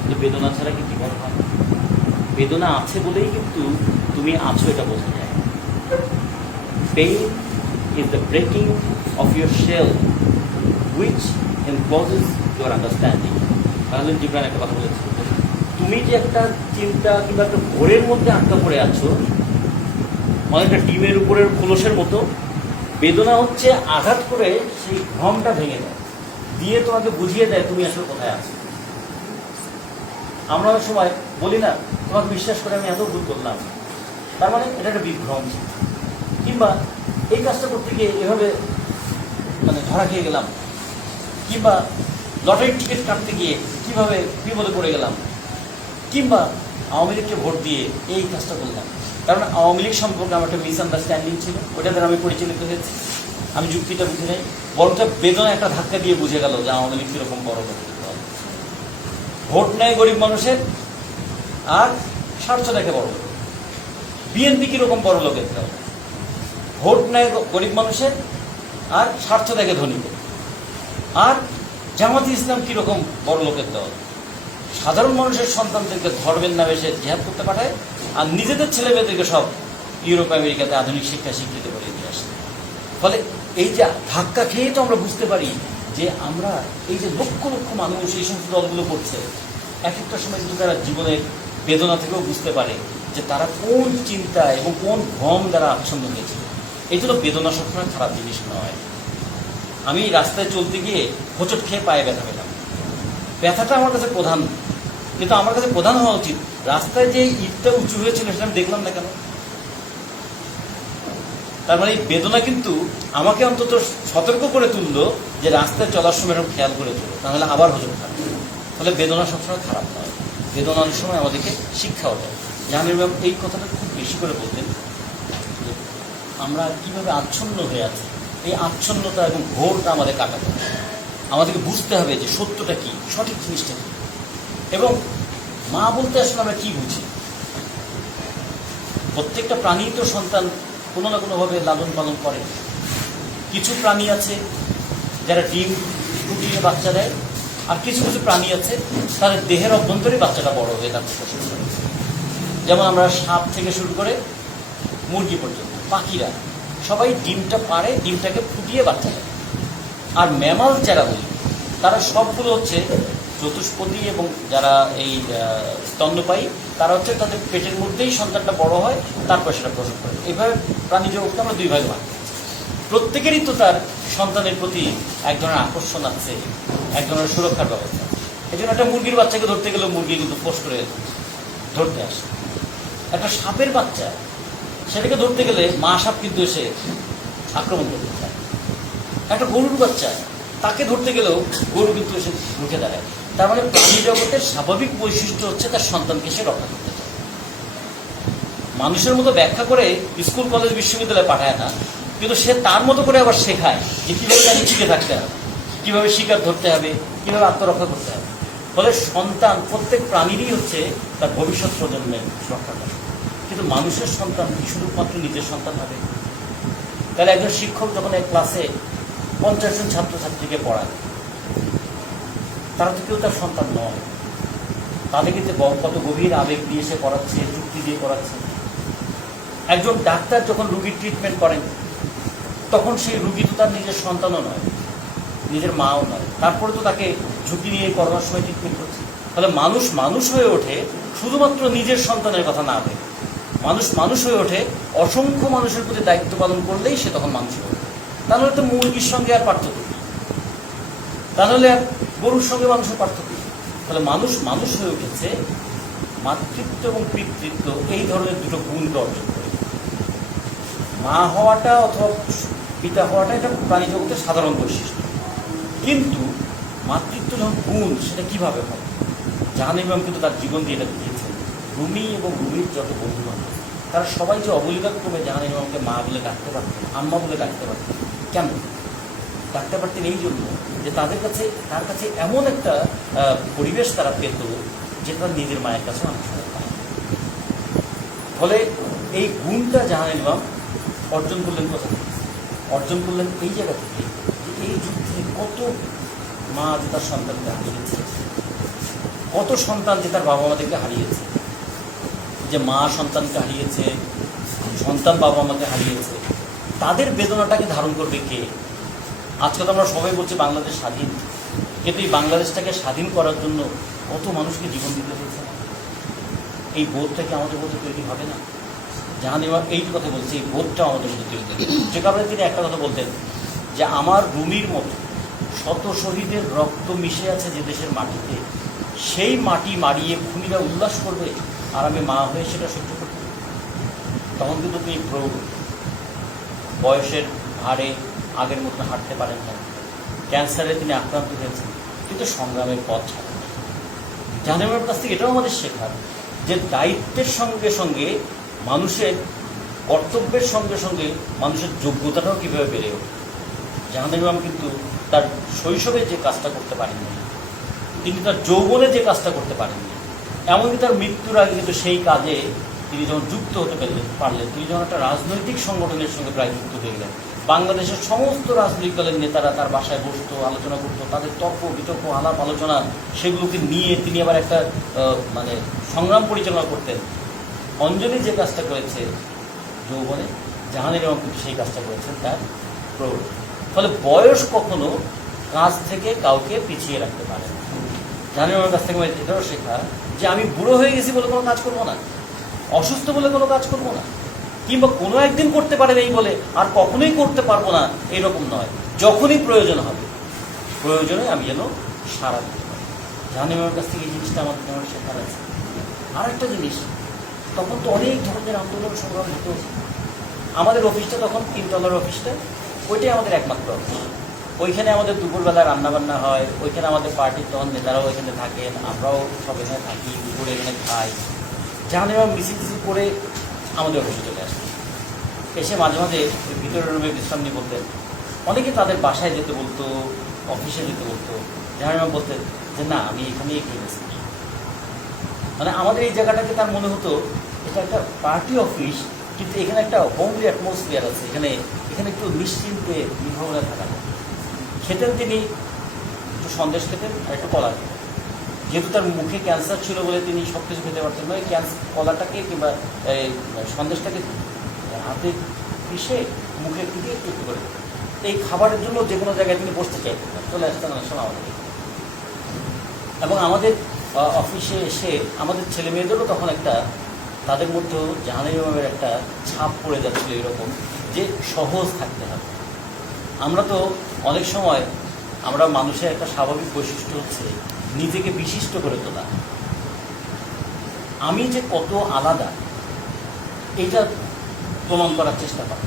কিন্তু বেদনা ছাড়া কি জীবন হয়? বেদনা আছে বলেই কিন্তু তুমি আছো, এটা বোঝা যায়। Pain is the breaking of your shell which encloses your understanding. তাহলে জিবরান একটা কথা বলেছে, তুমি যে একটা চিন্তা কিংবা একটা ঘোরের মধ্যে আটকা পড়ে আছো, অনেকটা ডিমের উপরের খোলসের মতো, বেদনা হচ্ছে আঘাত করে সেই ভ্রমটা ভেঙে দেয়, দিয়ে তোমাকে বুঝিয়ে দেয় তুমি আসলে কোথায় আছো। আমরা অনেক সময় বলি না, তোমাকে বিশ্বাস করে আমি এত ভুল করলাম, তার মানে এটা একটা বিভ্রম, কিংবা এই কাজটা করতে গিয়ে এভাবে ধরা খেয়ে গেলাম, কিংবা লটারির টিকিট কাটতে গিয়ে কিভাবে বিপদে পড়ে গেলাম, কিংবা আওয়ামী লীগকে ভোট দিয়ে এই কাজটা করলাম। কারণ আওয়ামী লীগ সম্পর্কে আমার একটা মিসআন্ডারস্ট্যান্ডিং ছিল, ওটা দ্বারা আমি পরিচালিত হয়েছি। আমি যুক্তিটা বুঝে নেই, বরঞ্চ বেদনা একটা ধাক্কা দিয়ে বুঝে গেল যে আওয়ামী লীগ কীরকম বড় লোক। ভোট নেয় গরিব মানুষের আর স্বার্থ দেখে বড় লোক। বিএনপি কীরকম বড় লোকের দল, ভোট নেয় গরিব মানুষের আর স্বার্থ দেখে ধনীদের। আর জামাতে ইসলাম কীরকম বড় লোকের দল, সাধারণ মানুষের সন্তানদেরকে ধর্মের নামে সে জিহাদ করতে পাঠায়, আর নিজেদের ছেলে মেয়েদেরকে সব ইউরোপ আমেরিকাতে আধুনিক শিক্ষা স্বীকৃতি করে নিয়ে আসে। ফলে এই যে ধাক্কা খেয়ে তো আমরা বুঝতে পারি যে আমরা এই যে লক্ষ লক্ষ মানুষ এই সমস্ত দলগুলো করছে, এক একটা সময় কিন্তু তারা জীবনের বেদনা থেকেও বুঝতে পারে যে তারা কোন চিন্তা এবং কোন ভ্রম দ্বারা আচ্ছন্ন হয়েছে। এই জন্য বেদনা সবসময় খারাপ জিনিস নয়। আমি রাস্তায় চলতে গিয়ে হোঁচট খেয়ে পায়ে ব্যথা পেলাম, ব্যথাটা আমার কাছে প্রধান, কিন্তু আমার কাছে প্রধান হওয়া উচিত রাস্তায় যে ইটটা উঁচু হয়েছিল সেটা আমি দেখলাম না কেন। তার মানে এই বেদনা কিন্তু আমাকে অন্তত সতর্ক করে তুললো যে রাস্তায় চলার সময় এরকম খেয়াল করে তুলো, তাহলে আবার হোঁচট খাবে। ফলে বেদনা সবসময় খারাপ নয়, বেদনা অনেক সময় আমাদেরকে শিক্ষাও দেয়। জাহাঙ্গীর ম্যাম এই কথাটা খুব বেশি করে বলতেন যে আমরা কীভাবে আচ্ছন্ন হয়ে আছি, এই আচ্ছন্নতা এবং ঘোরটা আমাদের কাটাতে হবে। আমাদেরকে বুঝতে হবে যে সত্যটা কী, সঠিক জিনিসটা কী। এবং মা বলতে আসলে আমরা কী বুঝি? প্রত্যেকটা প্রাণী তো সন্তান কোনো না কোনোভাবে লালন পালন করে। কিছু প্রাণী আছে যারা ডিম ফুটিয়ে বাচ্চা দেয়, আর কিছু কিছু প্রাণী আছে তাদের দেহের অভ্যন্তরে বাচ্চাটা বড় হয়ে তাদের পোষণ করে। যেমন আমরা সাপ থেকে শুরু করে মুরগি পর্যন্ত, পাখিরা সবাই ডিমটা পারে, ডিমটাকে ফুটিয়ে বাচ্চা দেয়। আর ম্যামাল যারা বলি তারা সবগুলো হচ্ছে চতুষ্পদী, এবং যারা এই স্তন্যপায়ী তারা হচ্ছে তাদের পেটের মধ্যেই সন্তানটা বড় হয়, তারপর সেটা প্রসব করে। এইভাবে প্রাণী জগৎকে আমরা দুই ভাগে ভাগ করি। প্রত্যেকেরই তো তার সন্তানের প্রতি এক ধরনের আকর্ষণ আছে, এক ধরনের সুরক্ষার ব্যবস্থা। এই জন্য একটা মুরগির বাচ্চাকে ধরতে গেলেও মুরগি কিন্তু পোষ করে ধরতে আসে। একটা সাপের বাচ্চা, সেটাকে ধরতে গেলে মা সাপ কিন্তু এসে আক্রমণ করতে চায়। একটা গরুর বাচ্চা, তাকে ধরতে গেলেও গরু কিন্তু এসে রুখে দাঁড়ায়। তার মানে প্রাণী জগতের স্বাভাবিক বৈশিষ্ট্য হচ্ছে তার সন্তানকে সে রক্ষা করতে চায়। মানুষের মতো ব্যাখ্যা করে স্কুল কলেজ বিশ্ববিদ্যালয়ে পাঠায় না, কিন্তু সে তার মতো করে আবার শেখায় যে কীভাবে তাকে টিকে থাকতে হবে, কীভাবে শিকার ধরতে হবে, কীভাবে আত্মরক্ষা করতে হবে। ফলে সন্তান প্রত্যেক প্রাণীরই হচ্ছে তার ভবিষ্যৎ প্রজন্মের রক্ষা করে। কিন্তু মানুষের সন্তান কি শুধুমাত্র নিজের সন্তান হবে? তাহলে একজন শিক্ষক যখন এক ক্লাসে 50 জন ছাত্রছাত্রীকে পড়ায়, তারা তো কেউ তার সন্তান নয়। তাদেরকে যে কত গভীর আবেগ দিয়ে সে পড়াচ্ছে, যুক্তি দিয়ে পড়াচ্ছে। একজন ডাক্তার যখন রুগীর ট্রিটমেন্ট করেন, তখন সেই রুগী তো তার নিজের সন্তানও নয়, নিজের মাও নয়, তারপরে তো তাকে ঝুঁকি নিয়ে করোনার সময় ট্রিটমেন্ট করছে। তাহলে মানুষ মানুষ হয়ে ওঠে শুধুমাত্র নিজের সন্তানের কথা না ভেবে। মানুষ মানুষ হয়ে ওঠে অসংখ্য মানুষের প্রতি দায়িত্ব পালন করলেই সে তখন মানুষ হয়ে ওঠে। তাহলে তো মুরগির সঙ্গে আর পার্থক্য, তাহলে আর গরুর সঙ্গে মানুষের পার্থক্য। তাহলে মানুষ মানুষ হয়ে উঠেছে মাতৃত্ব এবং পিতৃত্ব এই ধরনের দুটো গুণকে অর্জন করে। মা হওয়াটা অথবা পিতা হওয়াটা এটা প্রাণী জগতের সাধারণ বৈশিষ্ট্য, কিন্তু মাতৃত্ব যখন গুণ, সেটা কিভাবে হয়? জাহান ইমাম কিন্তু তার জীবন দিয়ে এটা দিয়েছেন। রুমি এবং রুমির যত বন্ধু বান্ধব, তারা সবাই যে অবলীলাক্রমে জাহান ইমামকে মা বলে ডাকতে পারতেন, আম্মা বলে ডাকতে পারতেন। কেন ডাকতে পারতেন? এই জন্য যে তার কাছে এমন একটা পরিবেশ তারা পেত যে তার নিজের মায়ের কাছে অনেক সময় পায়। ফলে এই গুণটা জাহান ইমাম অর্জন করলেন কোথা থেকে? অর্জন করলেন এই জায়গা থেকে, এই যুদ্ধে কত মা যে তার সন্তানকে হারিয়েছে, কত সন্তান যে তার বাবা মাদেরকে হারিয়েছে, যে মা সন্তানকে হারিয়েছে, সন্তান বাবা মাকে হারিয়েছে, তাদের বেদনাটাকে ধারণ করবে কে? আজকে তো আমরা সবাই বলছি বাংলাদেশ স্বাধীন, কিন্তু এই বাংলাদেশটাকে স্বাধীন করার জন্য কত মানুষকে জীবন দিতে হয়েছে। এই বোধটা কি আমাদের মধ্যে তৈরি হবে না? জাহান ইমাম এই কথা বলছে, এই বোধটাও আমাদের মধ্যে তৈরি হবে। যে কারণে তিনি একটা কথা বলতেন যে আমার রুমির মতো শত শহীদের রক্ত মিশে আছে যে দেশের মাটিতে, সেই মাটি মারিয়ে খুনিরা উল্লাস করবে আর আমি মা হয়ে সেটা সহ্য করতে। তখন কিন্তু তিনি প্রৌঢ়, বয়সের ভারে আগের মতো হাঁটতে পারেন না, ক্যান্সারে তিনি আক্রান্ত হয়েছেন, কিন্তু সংগ্রামের পথ ছাড়েন। জাহান ইমামের কাছ থেকে এটাও আমাদের শেখার যে দায়িত্বের সঙ্গে সঙ্গে মানুষের কর্তব্যের সঙ্গে সঙ্গে মানুষের যোগ্যতাটাও কীভাবে বেড়ে ওঠে। জাহান ইমাম কিন্তু তার শৈশবে যে কাজটা করতে পারেননি, তিনি তার যৌবনে যে কাজটা করতে পারেননি, এমনকি তার মৃত্যুর আগে কিন্তু সেই কাজে তিনি যখন যুক্ত হতে পারলেন, তিনি যখন একটা রাজনৈতিক সংগঠনের সঙ্গে প্রায় যুক্ত হয়ে গেলেন। বাংলাদেশের সমস্ত রাজনৈতিক দলের নেতারা তার বাসায় বসতো, আলোচনা করতো, তাদের তর্ক বিতর্ক আলাপ আলোচনা সেগুলোকে নিয়ে তিনি আবার একটা সংগ্রাম পরিচালনা করতেন। অঞ্জলি যে কাজটা করেছে যৌবনে, জাহান ইমাম কিন্তু সেই কাজটা করেছেন তার প্রৌঢ়। ফলে বয়স কখনো কাজ থেকে কাউকে পিছিয়ে রাখতে পারে না। জাহান ইমামের কাছ থেকে এটাও শেখা যে আমি বুড়ো হয়ে গেছি বলে কোনো কাজ করবো না, অসুস্থ বলে কোনো কাজ করবো না, কিংবা কোনো একদিন করতে পারেন এই বলে আর কখনোই করতে পারবো না এরকম নয়। যখনই প্রয়োজন হবে, প্রয়োজনে আমি যেন সারা দিতে পারি। জাহান ইমামের কাছ থেকে এই জিনিসটা আমাদের যেমন শেখার আছে। আর একটা জিনিস, তখন তো অনেক ধরনের আন্দোলন সংগ্রাম হতো। আমাদের অফিসটা তখন 3 তলার অফিসটা, ওইটাই আমাদের একমাত্র অফিস। ওইখানে আমাদের দুপুরবেলা রান্নাবান্না হয়, ওইখানে আমাদের পার্টির তখন নেতারাও এখানে থাকেন, আমরাও সব এখানে থাকি, দুপুরে এখানে খাই। জাহান ইমাম মিছিল করে আমাদের অফিসে চলে আসে, এসে মাঝে মাঝে ওই ভিতরের রুমে বিশ্রাম নিয়ে বলতেন। অনেকে তাদের বাসায় যেতে বলতো, অফিসে যেতে বলতো, জাহান ইমাম বলতেন যে না আমি এখানেই একটু রেস্ট নিই। আমাদের এই জায়গাটাকে তার মনে হতো এটা একটা পার্টি অফিস, কিন্তু এখানে একটা হোমলি অ্যাটমসফিয়ার আছে। এখানে এখানে একটু নিশ্চিন্তে নির্ভরতা থাকা যায়। খেতেন তিনি একটু সন্দেশ খেতেন আর একটু কলা খেতেন। যেহেতু তার মুখে ক্যান্সার ছিল বলে তিনি সব কিছু খেতে পারতেন না, কলাটাকে কিংবা সন্দেশটাকে হাতে পিষে মুখে একটু দিয়ে একটু একটু করে দিতেন। এই খাবারের জন্য যে কোনো জায়গায় তিনি বসতে চাইতেন না, চলে আসতেন অনেক সময় আমাদের। এবং আমাদের অফিসে এসে আমাদের ছেলে মেয়েদেরও তখন একটা, তাদের মধ্যেও জাহাঙ্গীর ইমামের একটা ছাপ পড়ে যাচ্ছিল এরকম, যে সহজ থাকতে হবে। আমরা তো অনেক সময় আমরা মানুষের একটা স্বাভাবিক বৈশিষ্ট্য হচ্ছে নিজেকে বিশিষ্ট করে তোলা। আমি যে কত আলাদা এটা প্রমাণ করার চেষ্টা করা।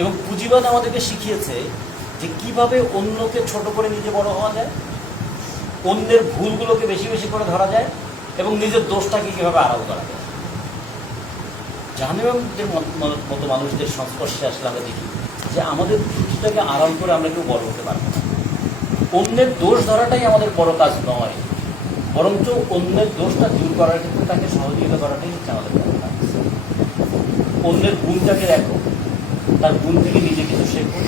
এবং পুঁজিবাদ আমাদেরকে শিখিয়েছে যে কিভাবে অন্যকে ছোট করে নিজে বড় হওয়া যায়, অন্যের ভুলগুলোকে বেশি বেশি করে ধরা যায়, এবং নিজের দোষটাকে কীভাবে আড়াল করা যায়। জাহাঙ্গীরের মতো মানুষদের সংস্পর্শে আসলে আমরা দেখি যে আমাদের ত্রুটিটাকে আড়াল করে আমরা কেউ বড় হতে পারবো না। অন্যের দোষ ধরাটাই আমাদের বড় কাজ নয়, বরঞ্চ অন্যের দোষটা দূর করার ক্ষেত্রে তাকে সহযোগিতা করাটাই হচ্ছে আমাদের বড় কাজ। অন্যের গুণটাকে দেখো, তার গুণ থেকে নিজে কিছু শেখো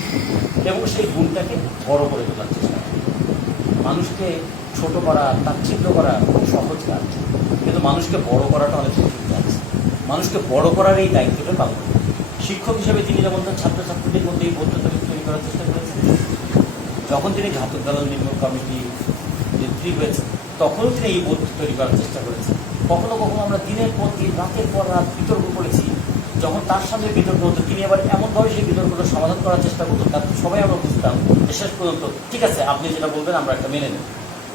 এবং সেই গুণটাকে বড় করে তোলার চেষ্টা করো। মানুষকে ছোট করা, তাচ্ছিল্য করা খুব সহজ কাজ, কিন্তু মানুষকে বড় করাটা অনেক কঠিন কাজ। মানুষকে বড় করার এই দায়িত্বটা পালন করে শিক্ষক হিসেবে তিনি যেমন তার ছাত্রছাত্রীদের মধ্যে এই বোধটা তৈরি করার চেষ্টা করেছেন। যখন তিনি ঘাতক দালাল নির্মূল কমিটি নেত্রী হয়েছেন তখনও তিনি এই বোধ তৈরি করার চেষ্টা করেছেন। কখনো কখনো আমরা দিনের পর দিন, রাতের পর রাত বিতর্ক করেছি। যখন তার সামনে বিতর্ক হতো তিনি আবার এমনভাবে সেই বিতর্কটা সমাধান করার চেষ্টা করতেন, তার সবাই আমরা বুঝতাম যে শেষ পর্যন্ত ঠিক আছে আপনি যেটা বলবেন আমরা একটা মেনে নেব।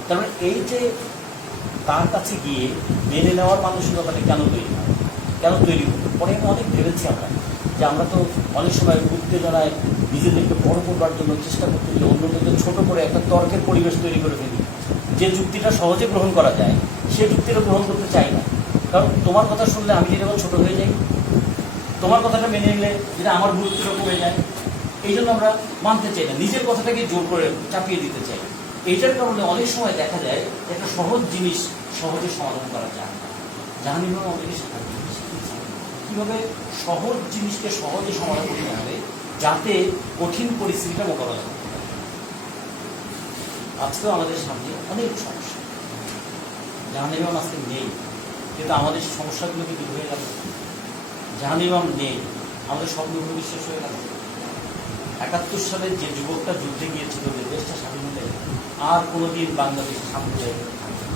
তার মানে এই যে তার কাছে গিয়ে মেনে নেওয়ার মানসিকতাটা কেন তৈরি হতো। পরে আমি অনেক ভেবেছি আমরা যে আমরা তো অনেক সময় উত্তেজনায় নিজেদেরকে বড় করবার জন্য চেষ্টা করতে গিয়ে অন্যদেরকে ছোট করে একটা তর্কের পরিবেশ তৈরি করে ফেলি। যে যুক্তিটা সহজে গ্রহণ করা যায় সে যুক্তিটা গ্রহণ করতে চাই না, কারণ তোমার কথা শুনলে আমি যেরকম ছোট হয়ে যাই, তোমার কথাটা মেনে নিলে যেটা আমার গুরুত্বটা কমে যায়। এই জন্য আমরা মানতে চাই না, নিজের কথাটাকে জোর করে চাপিয়ে দিতে চাই। এইটার কারণে অনেক সময় দেখা যায় একটা সহজ জিনিস সহজে সমাধান করা যায় না। জাহাঙ্গীর ইমাম আমাদেরকে শেখাতে কীভাবে সহজ জিনিসকে সহজে সমাধান করতে হবে যাতে কঠিন পরিস্থিতিটা মোকাবেলা করতে পারে। আজকেও আমাদের সামনে অনেক সমস্যা, জাহাঙ্গীর ইমাম আজকে নেই, কিন্তু আমাদের সমস্যাগুলো কি দূর হয়ে গেল? জাহাঙ্গীর ইমাম নেই, আমাদের স্বপ্নগুলো বিশ্বাস হয়ে গেল। ৭১ সালে যে যুবকটা যুদ্ধে গিয়েছিল যে দেশটা স্বাধীন হলে আর কোনোদিন বাংলাদেশ সাম্প্রদায়িক থাকবে,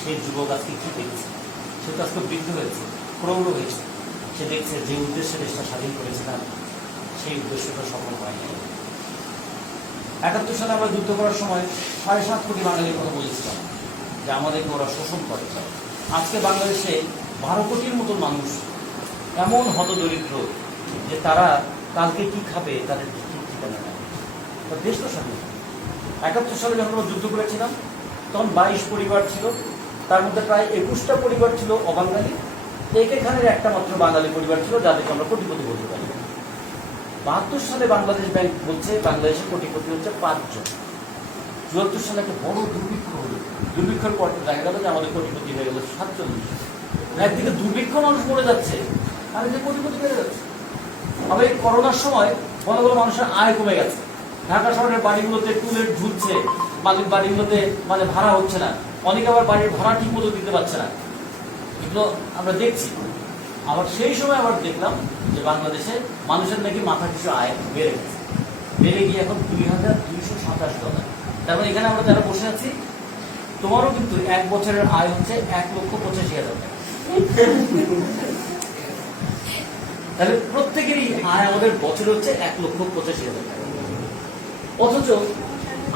সেই যুবক আজকে কি দেখছে? সে তো আজকে বৃদ্ধ হয়েছে, প্রৌঢ় হয়েছে। সে দেখছে যে উদ্দেশ্যে দেশটা স্বাধীন করেছিলাম সেই উদ্দেশ্যটা সফল হয়নি। ৭১ সালে আমরা যুদ্ধ করার সময় ৭.৫ কোটি বাঙালির কথা বলেছিলাম যে আমাদেরকে ওরা শোষণ করে। আজকে বাংলাদেশে ১২ কোটির মতো মানুষ এমন হতদরিদ্র যে তারা কালকে কি খাবে তাদের ঠিকানা নেই। দেশ তো স্বাধীন। ৭১ সালে যখন আমরা যুদ্ধ করেছিলাম তখন ২২ পরিবার ছিল, তার মধ্যে প্রায় ২১টা পরিবার ছিল অবাঙালি, এখানের একটা মাত্র বাঙালি পরিবার ছিল যাদেরকে আমরা কোটিপতি বলতে পারি। ৭২ সালে বাংলাদেশ ব্যাংক বলছে বাংলাদেশের কোটিপতি হচ্ছে ৫ জন। ৭৪ সালে একটা বড় দুর্ভিক্ষ হলো, দুর্ভিক্ষের পর দেখা গেল যে আমাদের কোটিপতি হয়ে গেল ৪৭। একদিকে দুর্ভিক্ষ মানুষ মরে যাচ্ছে আর এদিকে কোটিপতি বেড়ে যাচ্ছে। আবার এই করোনার সময় বড় বড় মানুষের আয় কমে গেছে। ঢাকা শহরের বাড়িগুলোতে টুলেট ঝুলছে, মালিক বাড়িগুলোতে ভাড়া হচ্ছে না, অনেকে আবার বাড়ির ভাড়া ঠিক মতো দিতে পারছে না। এগুলো আমরা দেখছি। আবার সেই সময় আবার দেখলাম যে বাংলাদেশে মানুষের নাকি মাথা কিছু আয় বেড়ে গেছে, বেড়ে গিয়ে এখন $২,২২৭। তার মানে এখানে আমরা যারা বসে আছি তোমারও কিন্তু ১ বছরের আয় হচ্ছে ১,৮৫,০০০ টাকা। তাহলে প্রত্যেকেরই আয় আমাদের বছরে হচ্ছে ১,৮৫,০০০ টাকা, অথচ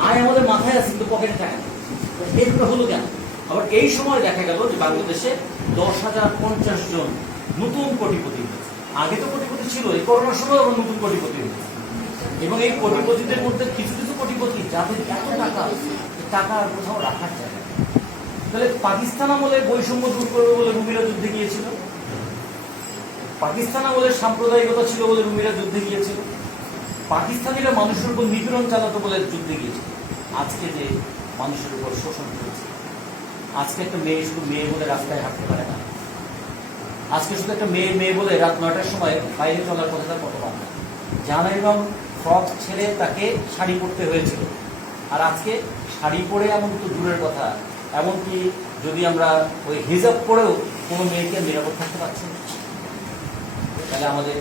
আয় আমাদের মাথায় আছে কিন্তু পকেটে টাকা নেই। এগুলো হলো কেন? আবার এই সময় দেখা গেল যে বাংলাদেশে ১০,০৫০ জন নতুন কোটিপতি হয়েছে। আগে তো কোটিপতি ছিল, এই করোনার সময় আবার নতুন কোটিপতি হয়েছে। এবং এই কোটিপতিদের মধ্যে কিছু কিছু কোটিপতি যাদের এত টাকা আর কোথাও রাখার জায়গা। তাহলে পাকিস্তান আমলে বৈষম্য দূর করবে বলে রুমিরা যুদ্ধে গিয়েছিল, পাকিস্তান আমলে সাম্প্রদায়িকতা ছিল বলে রুমিরা যুদ্ধে গিয়েছিল, পাকিস্তানিরা মানুষের উপর নিপীড়ন চালাতো বলে যুদ্ধে গিয়েছিল। আজকে যে মানুষের উপর শোষণ চলছে, আজকে একটা মেয়ে শুধু মেয়ে বলে রাস্তায় হাঁটতে পারে না, আজকে শুধু একটা মেয়ে মেয়ে বলে রাত 9টার সময় বাইরে চলার কথাটা কত কম। জাহানারা ইমাম ফ্রক ছেড়ে তাকে শাড়ি পরতে হয়েছিল, আর আজকে শাড়ি পরে এমন তো দূরের কথা, এমনকি যদি আমরা ওই হিজাব পরেও কোনো মেয়েকে নিরাপদ থাকতে পারছি না। তাহলে আমাদের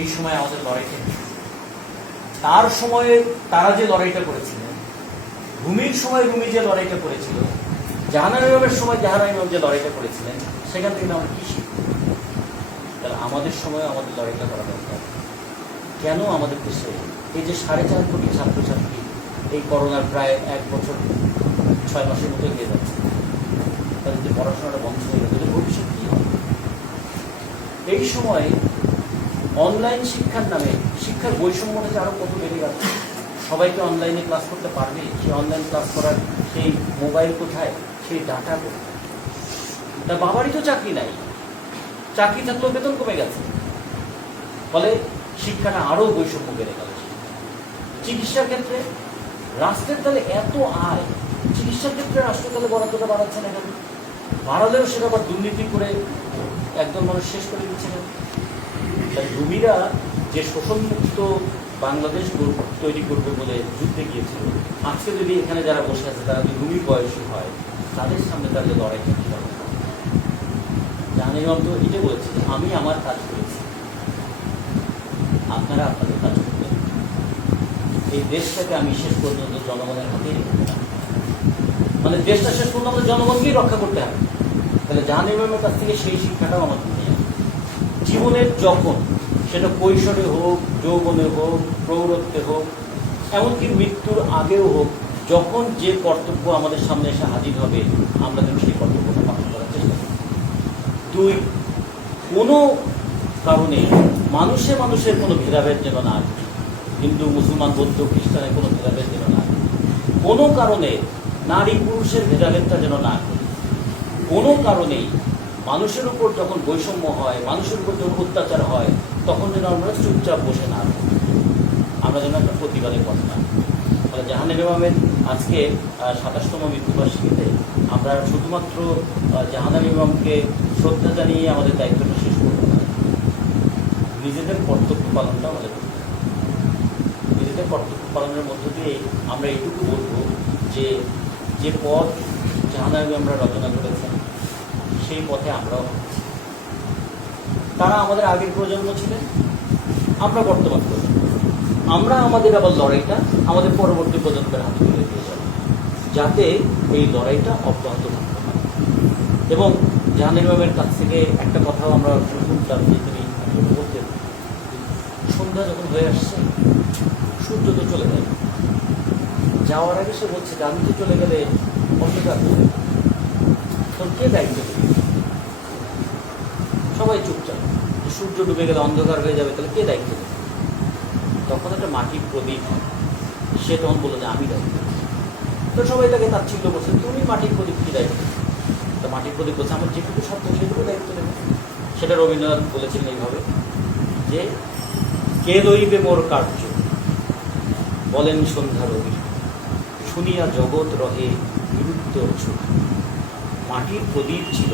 এই সময় আমাদের লড়াইটা, তার সময়ে তারা যে লড়াইটা করেছিলেন, রুমির সময় রুমি যে লড়াইটা করেছিল, জাহানারা ইমামের সময় জাহানারা ইমাম যে লড়াইটা করেছিলেন, সেখান থেকে আমরা কি শিখব? তাহলে আমাদের সময় আমাদের লড়াইটা করা দরকার। কেন আমাদের দেশে এই যে 4.5 কোটি ছাত্রছাত্রী এই করোনার প্রায় 1 বছর 6 মাসের মতো হয়ে যাচ্ছে, তাদের যে পড়াশোনাটা বন্ধ হয়ে গেছে, ভবিষ্যৎ কি হবে? এই সময় অনলাইন শিক্ষার নামে শিক্ষার বৈষম্যটা যে আরো কত বেড়ে গেছে। সবাইকে অনলাইনে ক্লাস করতে পারবে, সেই অনলাইন ক্লাস করার সেই মোবাইল কোথায়, সেই ডাটা কোথায়? তার বাবারই তো চাকরি নাই, চাকরি থাকলেও বেতন কমে গেছে, ফলে শিক্ষাটা আরো বৈষম্য বেড়ে গেল। চিকিৎসার ক্ষেত্রে রাষ্ট্রের তাহলে এত আয়, চিকিৎসার ক্ষেত্রে রাষ্ট্র তাহলে বরাদ্দটা বাড়াচ্ছে না কেন? বাড়ালেও সেটা আবার দুর্নীতি করে একদম মানুষ শেষ করে দিচ্ছে না। তাই রুমিরা যে শোষণমুক্ত বাংলাদেশ তৈরি করবে বলে যুদ্ধে গিয়েছিল, আজকে যদি এখানে যারা বসে আছে তারা যদি রুমি বয়সী হয়, তাদের সামনে তাদের লড়াই করতে পারবে। জাহানারা ইমাম তো এটা বলেছে, আমি আমার কাজ করেছি, আপনারা আপনাদের কাজ করবেন। এই দেশটাকে আমি শেষ পর্যন্ত জনগণের হাতেই রেখে দিলাম। মানে দেশটা শেষ পর্যন্ত আমাদের জনগণকেই রক্ষা করতে হবে। তাহলে জাহানারা ইমামের কাছ থেকে সেই শিক্ষাটাও আমাদের নিয়ে যাবে। জীবনের যখন সেটা কৈশোরে হোক, যৌবনে হোক, প্রৌঢ়ত্বে হোক, এমনকি মৃত্যুর আগেও হোক, যখন যে কর্তব্য আমাদের সামনে এসে হাজির হবে, আমরা যেন সেই কর্তব্যটা পালন করার চেষ্টা করি। 2, কোনো কারণে মানুষের কোনো ভেদাভেদ যেন না আসে। হিন্দু, মুসলমান, বৌদ্ধ, খ্রিস্টানের কোনো ভেদাভেদ যেন না আসে। কোনো কারণে নারী পুরুষের ভেদাভেদটা যেন না আসে। কোনো কারণেই মানুষের উপর যখন বৈষম্য হয়, মানুষের উপর যখন অত্যাচার হয়, তখন যেন আমরা চুপচাপ বসে না থাকি, আমরা যেন একটা প্রতিবাদের পথ না। তাহলে জাহানারা ইমামের আজকে 27তম মৃত্যুবার্ষিকীতে আমরা শুধুমাত্র জাহানারা ইমামকে শ্রদ্ধা জানিয়ে আমাদের দায়িত্বটা শেষ করতে পারি, নিজেদের কর্তব্য পালনটা আমাদের করতে হবে। নিজেদের কর্তব্য পালনের মধ্য দিয়ে আমরা এইটুকু বলবো যে যে পথ জাহানারা ইমামরা রচনা করেছেন, সেই পথে আমরাও, তারা আমাদের আগের প্রজন্ম ছিলেন, আমরা বর্তমান প্রজন্ম, আমরা আমাদের আবার লড়াইটা আমাদের পরবর্তী প্রজন্মের হাতে তুলে দিয়ে যাব, যাতে এই লড়াইটা অব্যাহত থাকতে পারে। এবং জাহানারা ইমামের কাছ থেকে একটা কথাও আমরা শুনতাম যে তিনি বলতেন, সন্ধ্যা যখন হয়ে আসছে, সূর্য তো চলে যায়, যাওয়ার আগে সে বলছে যে আমি তো চলে গেলে অন্ধকার হবে, তোর কে দায়িত্ব দেবে? সবাই চুপচাপ, সূর্য ডুবে গেলে অন্ধকার হয়ে যাবে, তাহলে কে দায়িত্ব দেবে? তখন একটা মাটির প্রদীপ, সে তখন বললো যে আমি দায়িত্ব। তো সবাই তাকে তাচ্ছিল্য করছে, তুমি মাটির প্রদীপ কি দায়িত্ব? তো মাটির প্রদীপ বলছে আমার যেটুকু সত্য সেটুকু দায়িত্ব দেবে। সেটা রবীন্দ্রনাথ বলেছিলেন এইভাবে যে কে লইবে মোর কার্য, বলেন সন্ধ্যা রবি, শুনিয়া জগৎ রহে বিরুদ্ধ ছুট। মাটির প্রদীপ ছিল,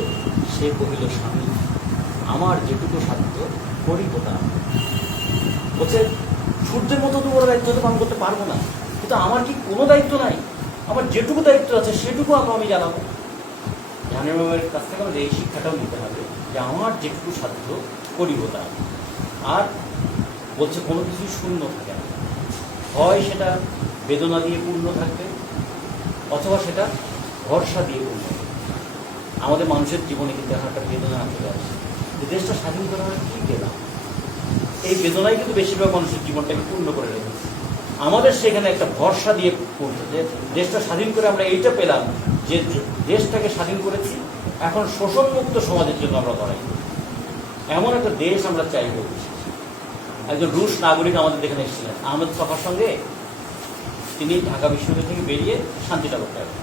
সে কহিল স্বামী, আমার যেটুকু সাধ্য করিব তা। বলছে সূর্যের মতো তো বড় দায়িত্ব তো পালন করতে পারবো না, কিন্তু আমার কি কোনো দায়িত্ব নাই? আমার যেটুকু দায়িত্ব আছে সেটুকু আমি জানাবো। জাহানারা ইমামের কাছ থেকে আমাদের এই শিক্ষাটাও নিতে হবে যে আমার যেটুকু সাধ্য করিব তা। আর বলছে কোনো কিছুই শূন্য থাকে না, হয় সেটা বেদনা দিয়ে পূর্ণ থাকবে, অথবা সেটা ভরসা দিয়ে পূর্ণ থাকবে। আমাদের মানুষের জীবনে কিন্তু একটা বেদনা চলে আসে যে দেশটা স্বাধীন করা হয় কি পেলাম, এই বেদনাই কিন্তু বেশিরভাগ মানুষের জীবনটাকে পূর্ণ করে রেখেছে। আমাদের সেখানে একটা ভরসা দিয়ে পড়ছে যে দেশটা স্বাধীন করে আমরা এইটা পেলাম যে দেশটাকে স্বাধীন করেছি, এখন শোষণমুক্ত সমাজের জন্য আমরা লড়াই করি। এমন একটা দেশ আমরা চাইব। একজন রুশ নাগরিক আমাদের এখানে এসেছিলেন আহমেদ সফার সঙ্গে, তিনি ঢাকা বিশ্ববিদ্যালয় থেকে বেরিয়ে শান্তিটা করতে হবে।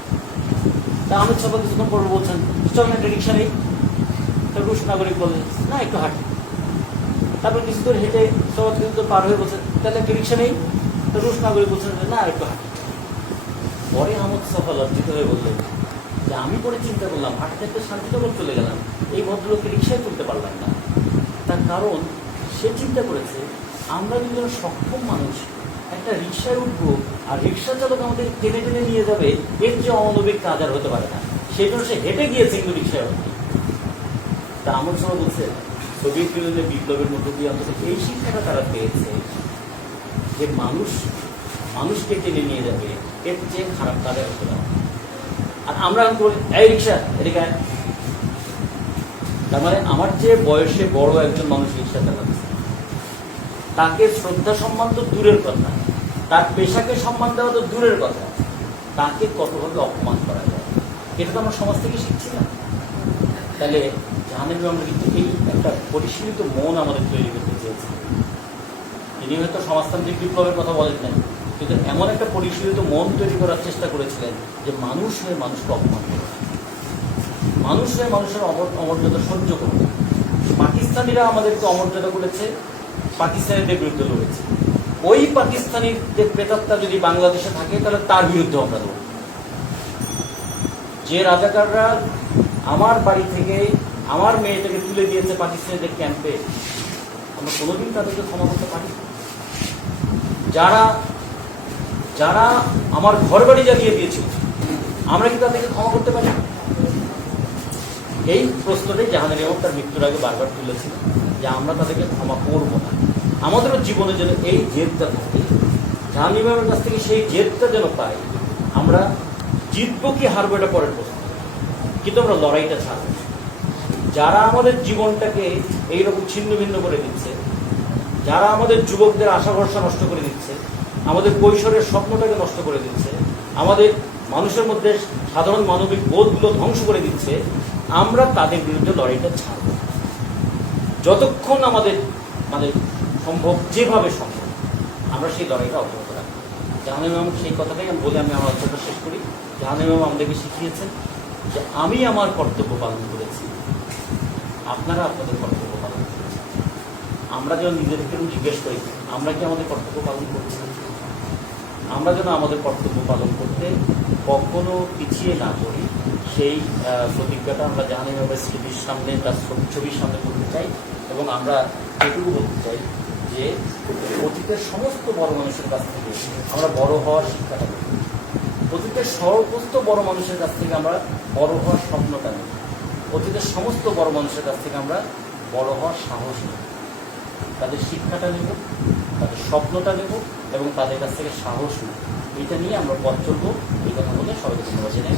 তা আহমেদ সফা কিছুক্ষণ পরে বলছেন চল না একটা রিক্সা নেই। তো রুশ নাগরিক বলে না একটু হাঁটি। তারপর কিছু দূর হেঁটে সবাই কিন্তু পার হয়ে বলছেন তাহলে একটা রিক্সা নেই। তো রুশ নাগরিক বলছেন না একটু হাঁটি। পরে আহমদ সফা লজ্জিত হয়ে বললেন যে আমি পরে চিন্তা করলাম হাঁটতে হাঁটতে শান্তিনগর চলে গেলাম, এই ভদ্রলোককে রিক্সায় তুলতে পারলাম না। তার কারণ সে চিন্তা করেছে আমরা দুজন সক্ষম মানুষ একটা রিক্সায় উঠবো আর রিক্সা চালক আমাদের টেনে টেনে নিয়ে যাবে, এর যে অমানবিক কাজ আর হতে পারে না। সেই জন্য সে হেঁটে গিয়েছে কিন্তু রিক্সায় উঠবে। তা আমার সময় বলছে সোভিয়েত ইউনিয়নের বিপ্লবের মধ্যে দিয়ে অন্তত এই শিক্ষাটা তারা পেয়েছে যে মানুষকে টেনে নিয়ে যাবে, এর চেয়ে খারাপ কাজ আর হতে পারে। আর আমরা বলি এই রিক্সা এদিকে। তার মানে আমার চেয়ে বয়সে বড় একজন মানুষ রিক্সা চালাচ্ছে, তাকে শ্রদ্ধা সম্মান তো দূরের কথা, তার পেশাকে সম্মান দেওয়া তো দূরের কথা, তাকে কতভাবে অপমান করা যায় এটা তো আমরা সমাজ থেকে শিখছি না। তাহলে জাহাঙ্গীর আমরা কিন্তু এই একটা পরিশীলিত মন আমাদের তৈরি করতে চেয়েছি। তিনি হয়তো সমাজতান্ত্রিক বিপ্লবের কথা বলেন নাই, কিন্তু এমন একটা পরিশীলিত মন তৈরি করার চেষ্টা করেছিলেন যে মানুষ হয়ে মানুষকে অপমান করে, মানুষ হয়ে মানুষের অমর্যাদা সহ্য করে। পাকিস্তানিরা আমাদেরকে অমর্যাদা করেছে, পাকিস্তানিদের বিরুদ্ধে লড়েছে। ওই পাকিস্তানিদের প্রেতাত্মা যদি বাংলাদেশে থাকে তাহলে তার বিরুদ্ধে আমরা লড়ব। যে রাজাকাররা আমার বাড়ি থেকে আমার মেয়েটাকে তুলে দিয়েছে পাকিস্তানিদের ক্যাম্পে, আমরা কোনোদিন তাদেরকে ক্ষমা করতে পারি? যারা যারা আমার ঘর বাড়ি জ্বালিয়ে দিয়েছিল, আমরা কি তাদেরকে ক্ষমা করতে পারি? এই প্রশ্নটাই জাহাঙ্গীর আহমদ তার মৃত্যুর আগে বারবার তুলেছিল যে আমরা তাদেরকে ক্ষমা করব না। আমাদেরও জীবনে যেন এই জেদটা থাকে, জাহাঙ্গীর আহমেদের কাছ থেকে সেই জেদটা যেন পাই। আমরা জিতবো কি হারবো এটা পরের প্রশ্ন, কিন্তু আমরা লড়াইটা ছাড়বো। যারা আমাদের জীবনটাকে এইরকম ছিন্ন ভিন্ন করে দিচ্ছে, যারা আমাদের যুবকদের আশা ভরসা নষ্ট করে দিচ্ছে, আমাদের কৈশোরের স্বপ্নটাকে নষ্ট করে দিচ্ছে, আমাদের মানুষের মধ্যে সাধারণ মানবিক বোধগুলো ধ্বংস করে দিচ্ছে, আমরা তাদের বিরুদ্ধে লড়াইটা ছাড়ব। যতক্ষণ আমাদের সম্ভব, যেভাবে সম্ভব আমরা সেই লড়াইটা অব্যাহত রাখবো। জাহাঙ্গীর আহমদ সেই কথাটাই আমি বলে আমি আমার অর্থটা শেষ করি। জাহাঙ্গীর আহমদ আমাদেরকে শিখিয়েছেন যে আমি আমার কর্তব্য পালন করেছি, আপনারা আপনাদের কর্তব্য পালন করেছেন। আমরা যেন নিজেদেরকে জিজ্ঞেস করি আমরা কি আমাদের কর্তব্য পালন করছি। আমরা যেন আমাদের কর্তব্য পালন করতে কখনো পিছিয়ে না পড়ি, সেই প্রতিজ্ঞাটা আমরা জাহাঙ্গীর আহমেদের স্মৃতির সামনে, তার ছবির সামনে করতে চাই। এবং আমরা এটুকু বলতে চাই যে অতীতের সমস্ত বড় মানুষের কাছ থেকে আমরা বড় হওয়ার শিক্ষাটা করি, অতীতের সমস্ত বড় মানুষের কাছ থেকে আমরা বড় হওয়ার স্বপ্নটা নিই, অতীতের সমস্ত বড় মানুষের কাছ থেকে আমরা বড় হওয়ার সাহস নিই, তাদের শিক্ষাটা নেব, তাদের স্বপ্নটা নেব এবং তাদের কাছ থেকে সাহস নেব। এইটা নিয়ে আমরা পথ চলবো। এই কথা বলে সবাইকে ধন্যবাদ জানাই।